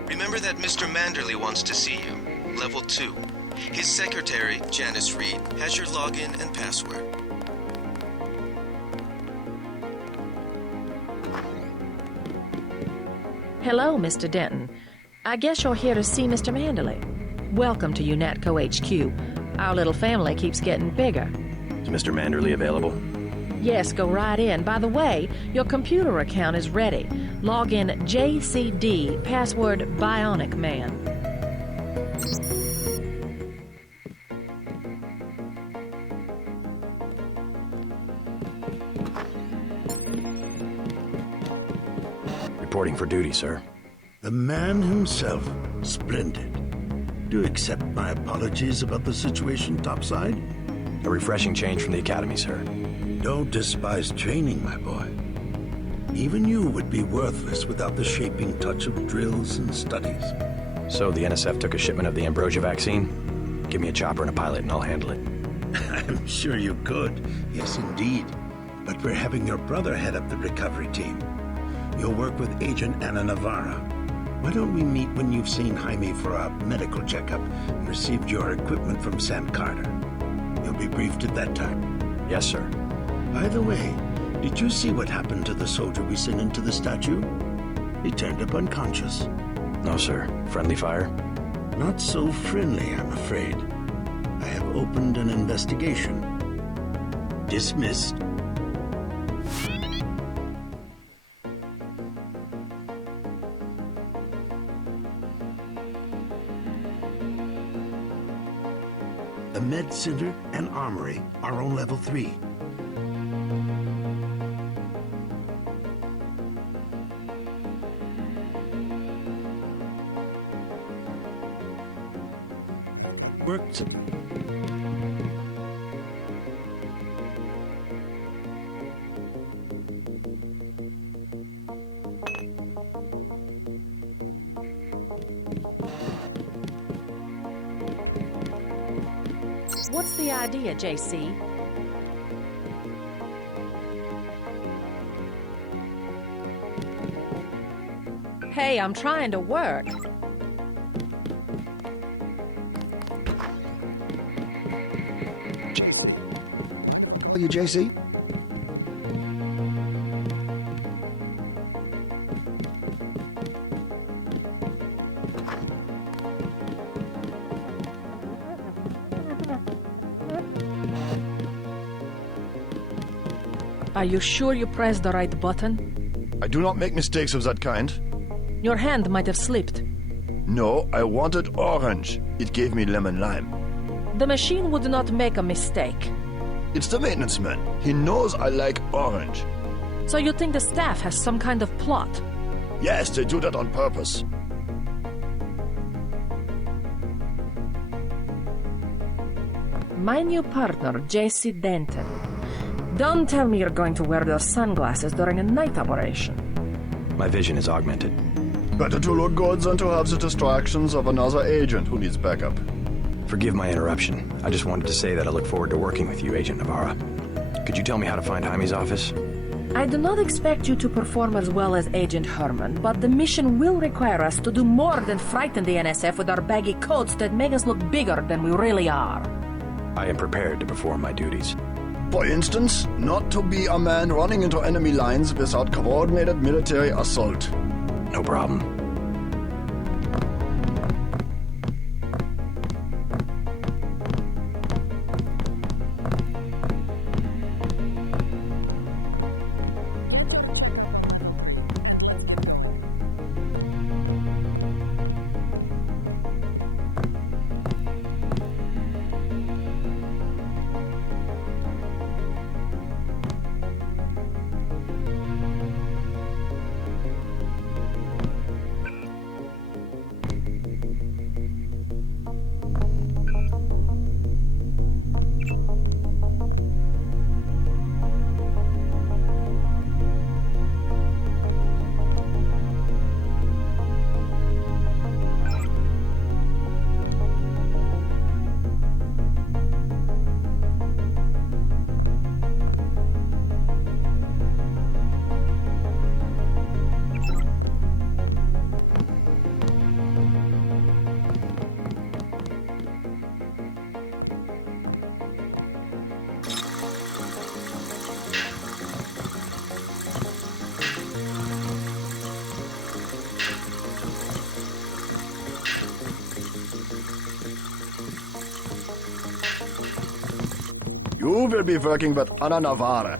Remember that Mr. Manderley wants to see you. Level 2. His secretary, Janice Reed, has your login and password. Hello, Mr. Denton. I guess you're here to see Mr. Manderley. Welcome to UNATCO HQ. Our little family keeps getting bigger. Is Mr. Manderley available? Yes, go right in. By the way, your computer account is ready. Log in JCD, password Bionic Man. Reporting for duty, sir. The man himself. Splendid. Do you accept my apologies about the situation topside? A refreshing change from the Academy, sir. Don't despise training, my boy. Even you would be worthless without the shaping touch of drills and studies. So the NSF took a shipment of the ambrosia vaccine? Give me a chopper and a pilot and I'll handle it. I'm sure you could. Yes, indeed. But we're having your brother head up the recovery team. You'll work with Agent Anna Navarra. Why don't we meet when you've seen Jaime for a medical checkup and received your equipment from Sam Carter? You'll be briefed at that time. Yes, sir. By the way, did you see what happened to the soldier we sent into the statue? He turned up unconscious. No, sir. Friendly fire? Not so friendly, I'm afraid. I have opened an investigation. Dismissed. The med center and armory are on level 3. Worked. What's the idea, JC? Hey, I'm trying to work. You, JC? Are you sure you pressed the right button? I do not make mistakes of that kind. Your hand might have slipped. No, I wanted orange. It gave me lemon lime. The machine would not make a mistake. It's the maintenance man. He knows I like orange. So you think the staff has some kind of plot? Yes, they do that on purpose. My new partner, JC Denton. Don't tell me you're going to wear those sunglasses during a night operation. My vision is augmented. Better to look good than to have the distractions of another agent who needs backup. Forgive my interruption. I just wanted to say that I look forward to working with you, Agent Navarra. Could you tell me how to find Jaime's office? I do not expect you to perform as well as Agent Herman, but the mission will require us to do more than frighten the NSF with our baggy coats that make us look bigger than we really are. I am prepared to perform my duties. For instance, not to be a man running into enemy lines without coordinated military assault. No problem. You will be working with Ana Navarra.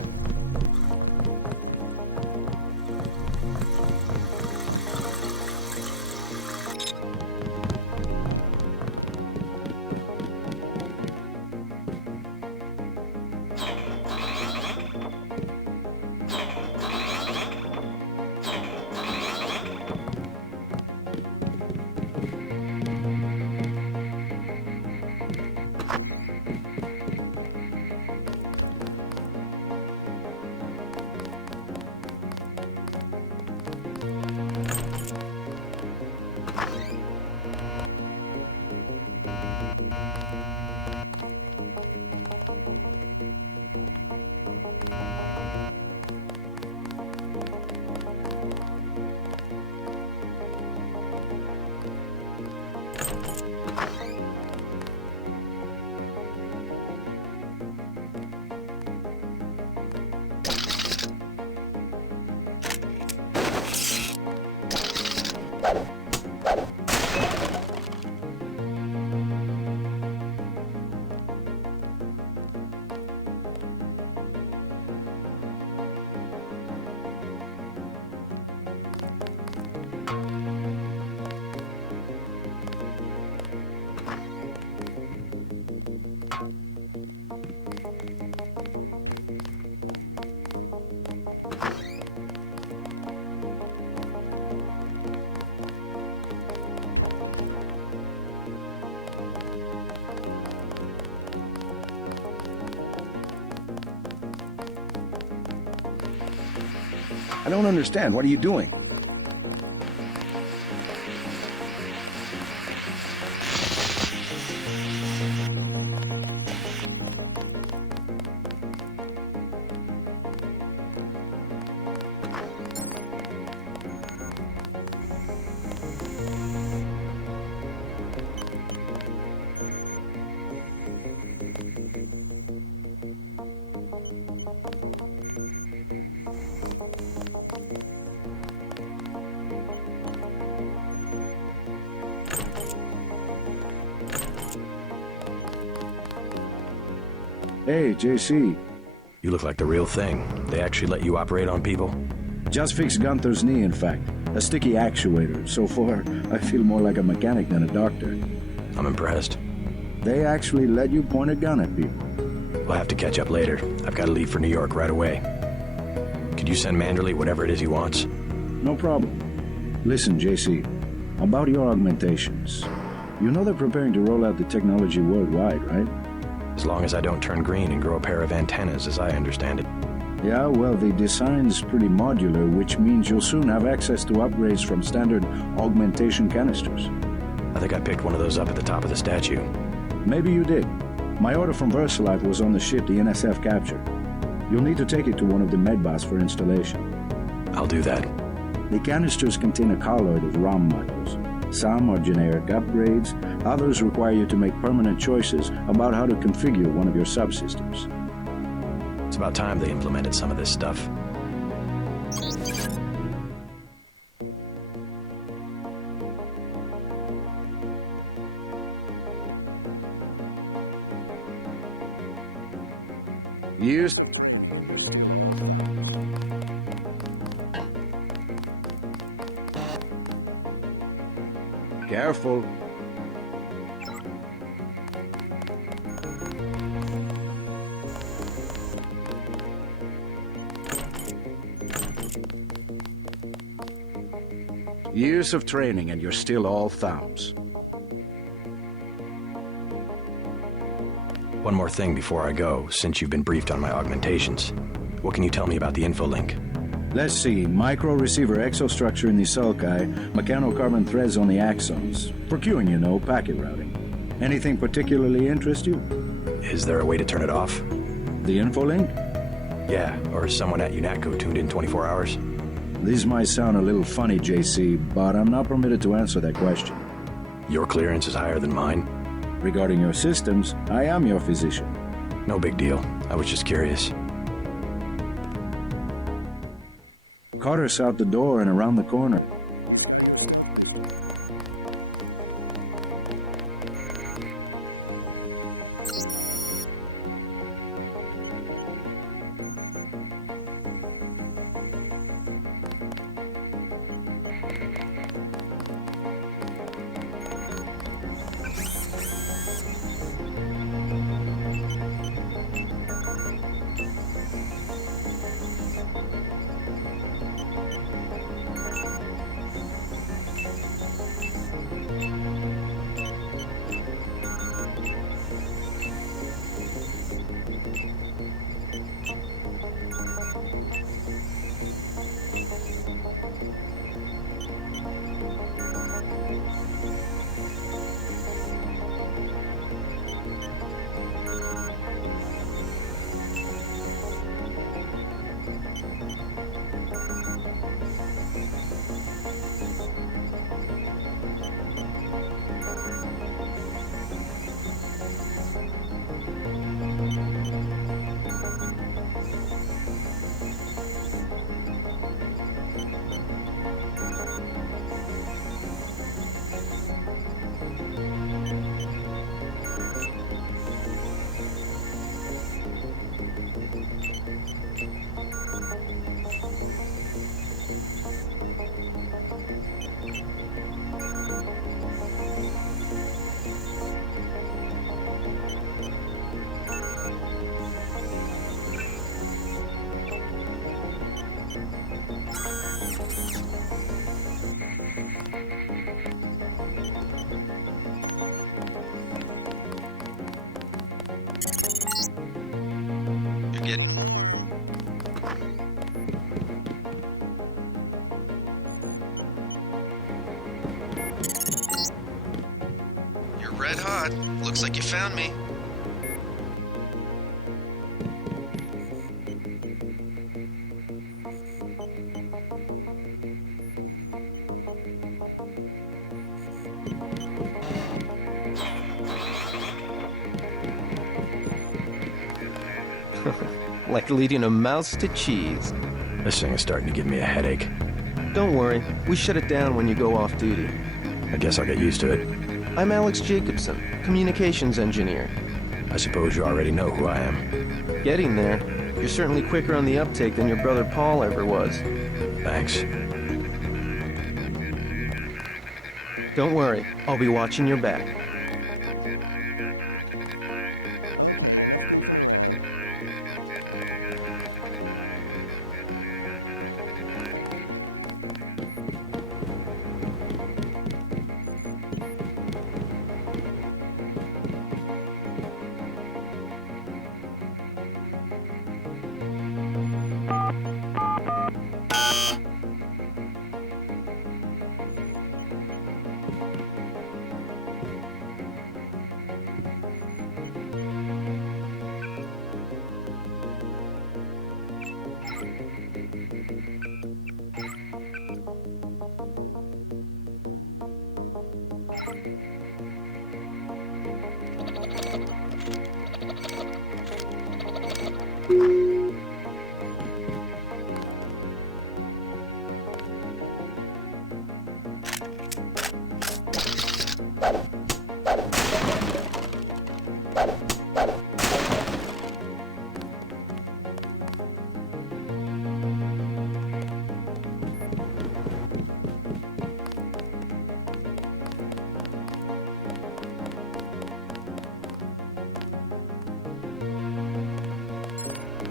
I don't understand. What are you doing? Hey, JC. You look like the real thing. They actually let you operate on people? Just fixed Gunther's knee, in fact. A sticky actuator. So far, I feel more like a mechanic than a doctor. I'm impressed. They actually let you point a gun at people. We'll have to catch up later. I've got to leave for New York right away. Could you send Manderley whatever it is he wants? No problem. Listen, JC. About your augmentations. You know they're preparing to roll out the technology worldwide, right? As long as I don't turn green and grow a pair of antennas, as I understand it. Yeah, well, the design's pretty modular, which means you'll soon have access to upgrades from standard augmentation canisters. I think I picked one of those up at the top of the statue. Maybe you did. My order from VersaLife was on the ship the NSF captured. You'll need to take it to one of the medbots for installation. I'll do that. The canisters contain a colloid of ROM modules. Some are generic upgrades, others require you to make permanent choices about how to configure one of your subsystems. It's about time they implemented some of this stuff. Use. Careful. Years of training and you're still all thumbs. One more thing before I go, since you've been briefed on my augmentations. What can you tell me about the info link? Let's see. Micro-receiver exostructure in the sulci, mechanocarbon threads on the axons. For queuing, you know, packet routing. Anything particularly interest you? Is there a way to turn it off? The info link? Yeah, or someone at UNATCO tuned in 24 hours? These might sound a little funny, JC, but I'm not permitted to answer that question. Your clearance is higher than mine? Regarding your systems, I am your physician. No big deal. I was just curious. Carter's out the door and around the corner. red hot. Looks like you found me. Like leading a mouse to cheese. This thing is starting to give me a headache. Don't worry, we shut it down when you go off duty. I guess I'll get used to it. I'm Alex Jacobson, communications engineer. I suppose you already know who I am. Getting there. You're certainly quicker on the uptake than your brother Paul ever was. Thanks. Don't worry, I'll be watching your back.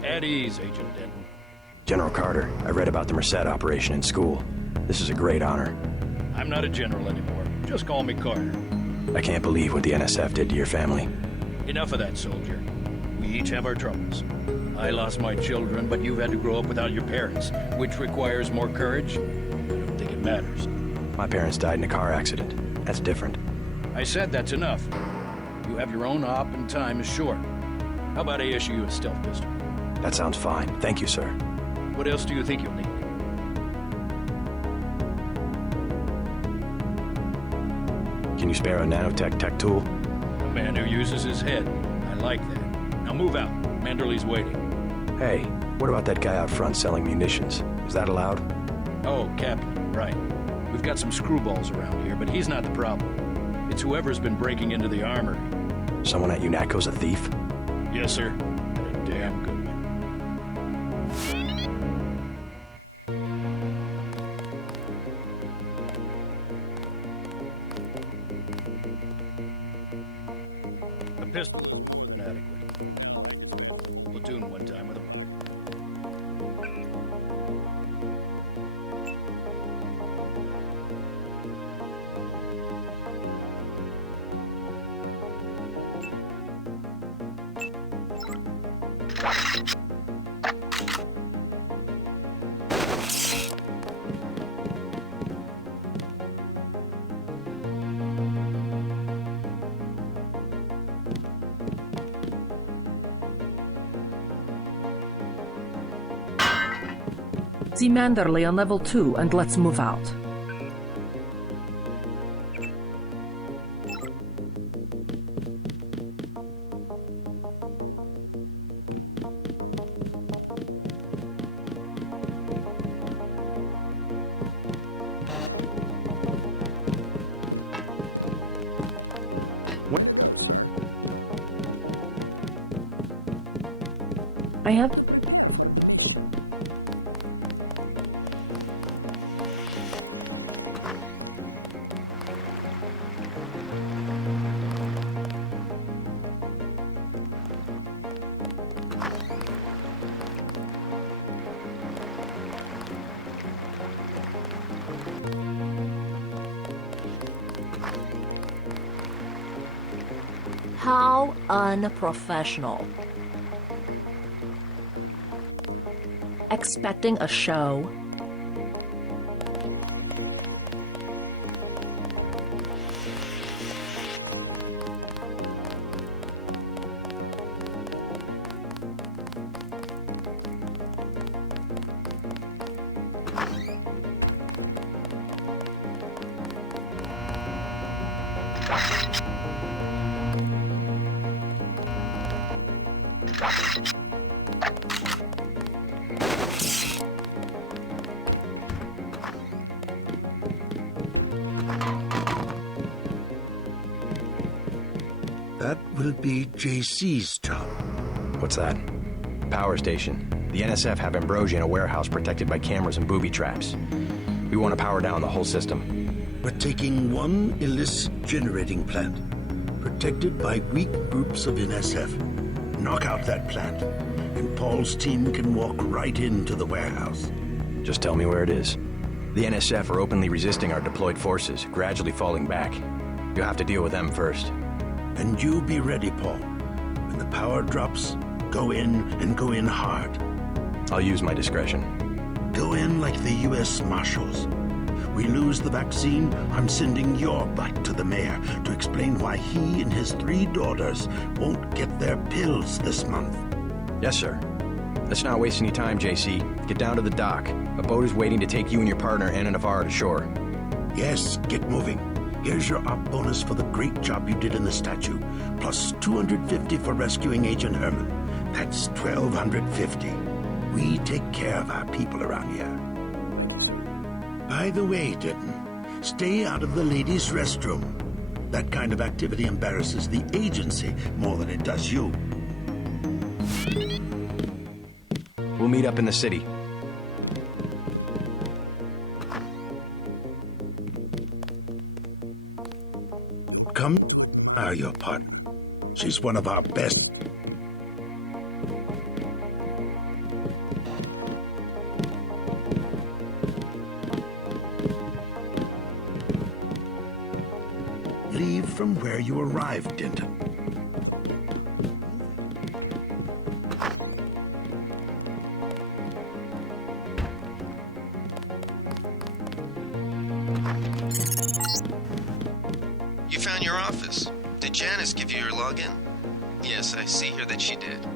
At ease, Agent Denton. General Carter, I read about the Merced operation in school. This is a great honor. I'm not a general anymore. Just call me Carter. I can't believe what the NSF did to your family. Enough of that, soldier. We each have our troubles. I lost my children, but you've had to grow up without your parents, which requires more courage. I don't think it matters. My parents died in a car accident. That's different. I said that's enough. You have your own op and time is short. How about I issue you a stealth pistol? That sounds fine. Thank you, sir. What else do you think you'll need? Can you spare a nanotech tech tool? A man who uses his head. I like that. Now move out. Manderley's waiting. Hey, what about that guy out front selling munitions? Is that allowed? Oh, Captain, right. We've got some screwballs around here, but he's not the problem. It's whoever's been breaking into the armory. Someone at UNATCO's a thief? Yes, sir. And a damn good one. A pistol. Inadequate. Platoon one time with a... See Manderley on level 2 and let's move out. I have... How unprofessional. Expecting a show? That will be JC's job. What's that? Power station. The NSF have Ambrosia in a warehouse protected by cameras and booby traps. We want to power down the whole system. We're taking one illicit generating plant, protected by weak groups of NSF. Knock out that plant, and Paul's team can walk right into the warehouse. Just tell me where it is. The NSF are openly resisting our deployed forces, gradually falling back. You'll have to deal with them first. And you be ready, Paul. When the power drops, go in and go in hard. I'll use my discretion. Go in like the U.S. Marshals. We lose the vaccine, I'm sending your butt to the mayor to explain why he and his 3 daughters won't get their pills this month. Yes, sir. Let's not waste any time, JC. Get down to the dock. A boat is waiting to take you and your partner, Anna Navarro, to shore. Yes, get moving. Here's your op bonus for the great job you did in the statue, plus 250 for rescuing Agent Herman. That's 1,250. We take care of our people around here. By the way, Denton, stay out of the ladies' restroom. That kind of activity embarrasses the agency more than it does you. We'll meet up in the city. Come, your partner. She's one of our best. Leave from where you arrived, Denton. You found your office. Did Janice give you your login? Yes, I see here that she did.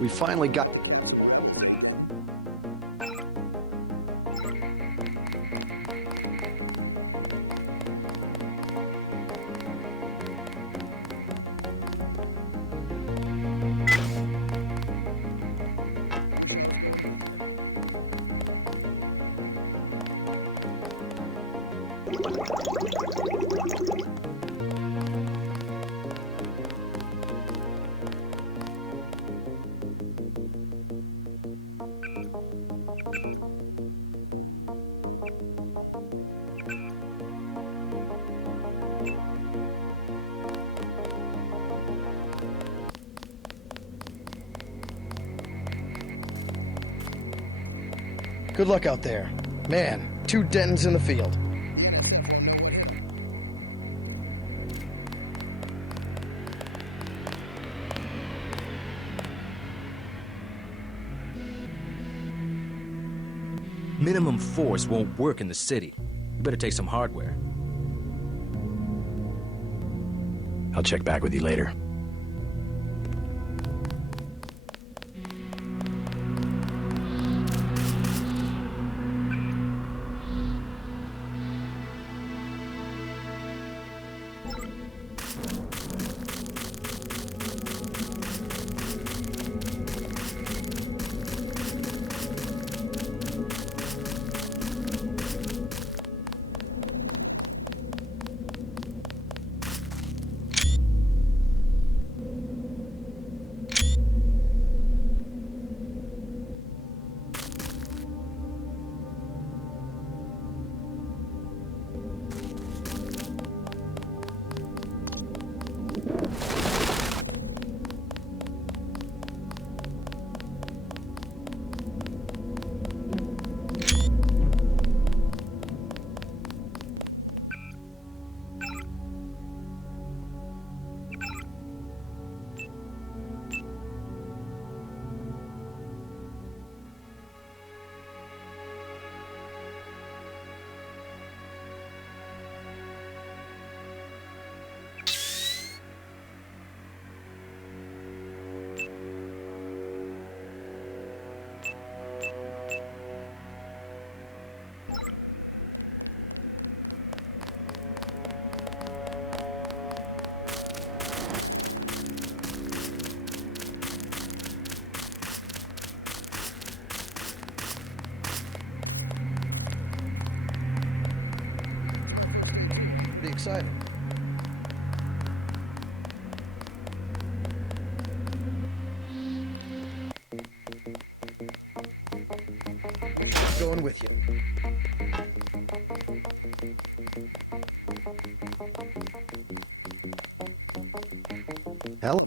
We finally got... Good luck out there. Man, 2 Dentons in the field. Minimum force won't work in the city. You better take some hardware. I'll check back with you later. Excited. Going with you. Hell.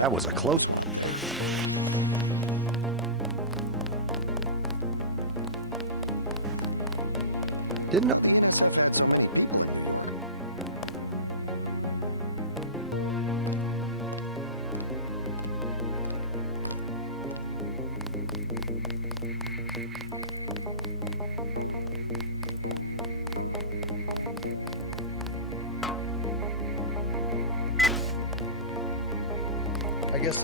That was a close. Didn't know. I guess.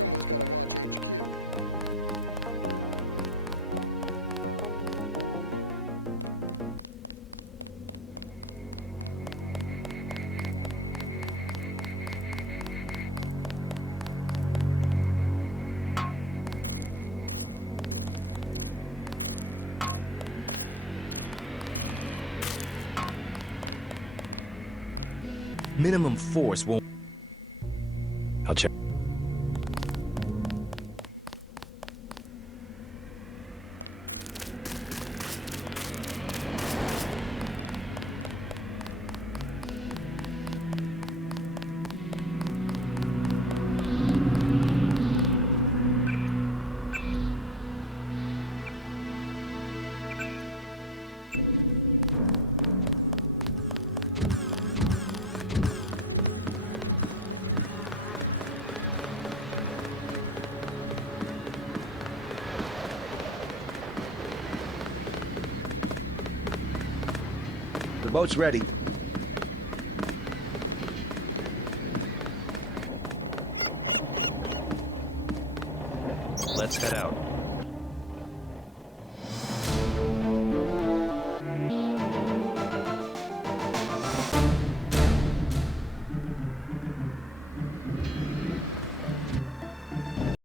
minimum force won't... I'll check. The boat's ready. Let's head out.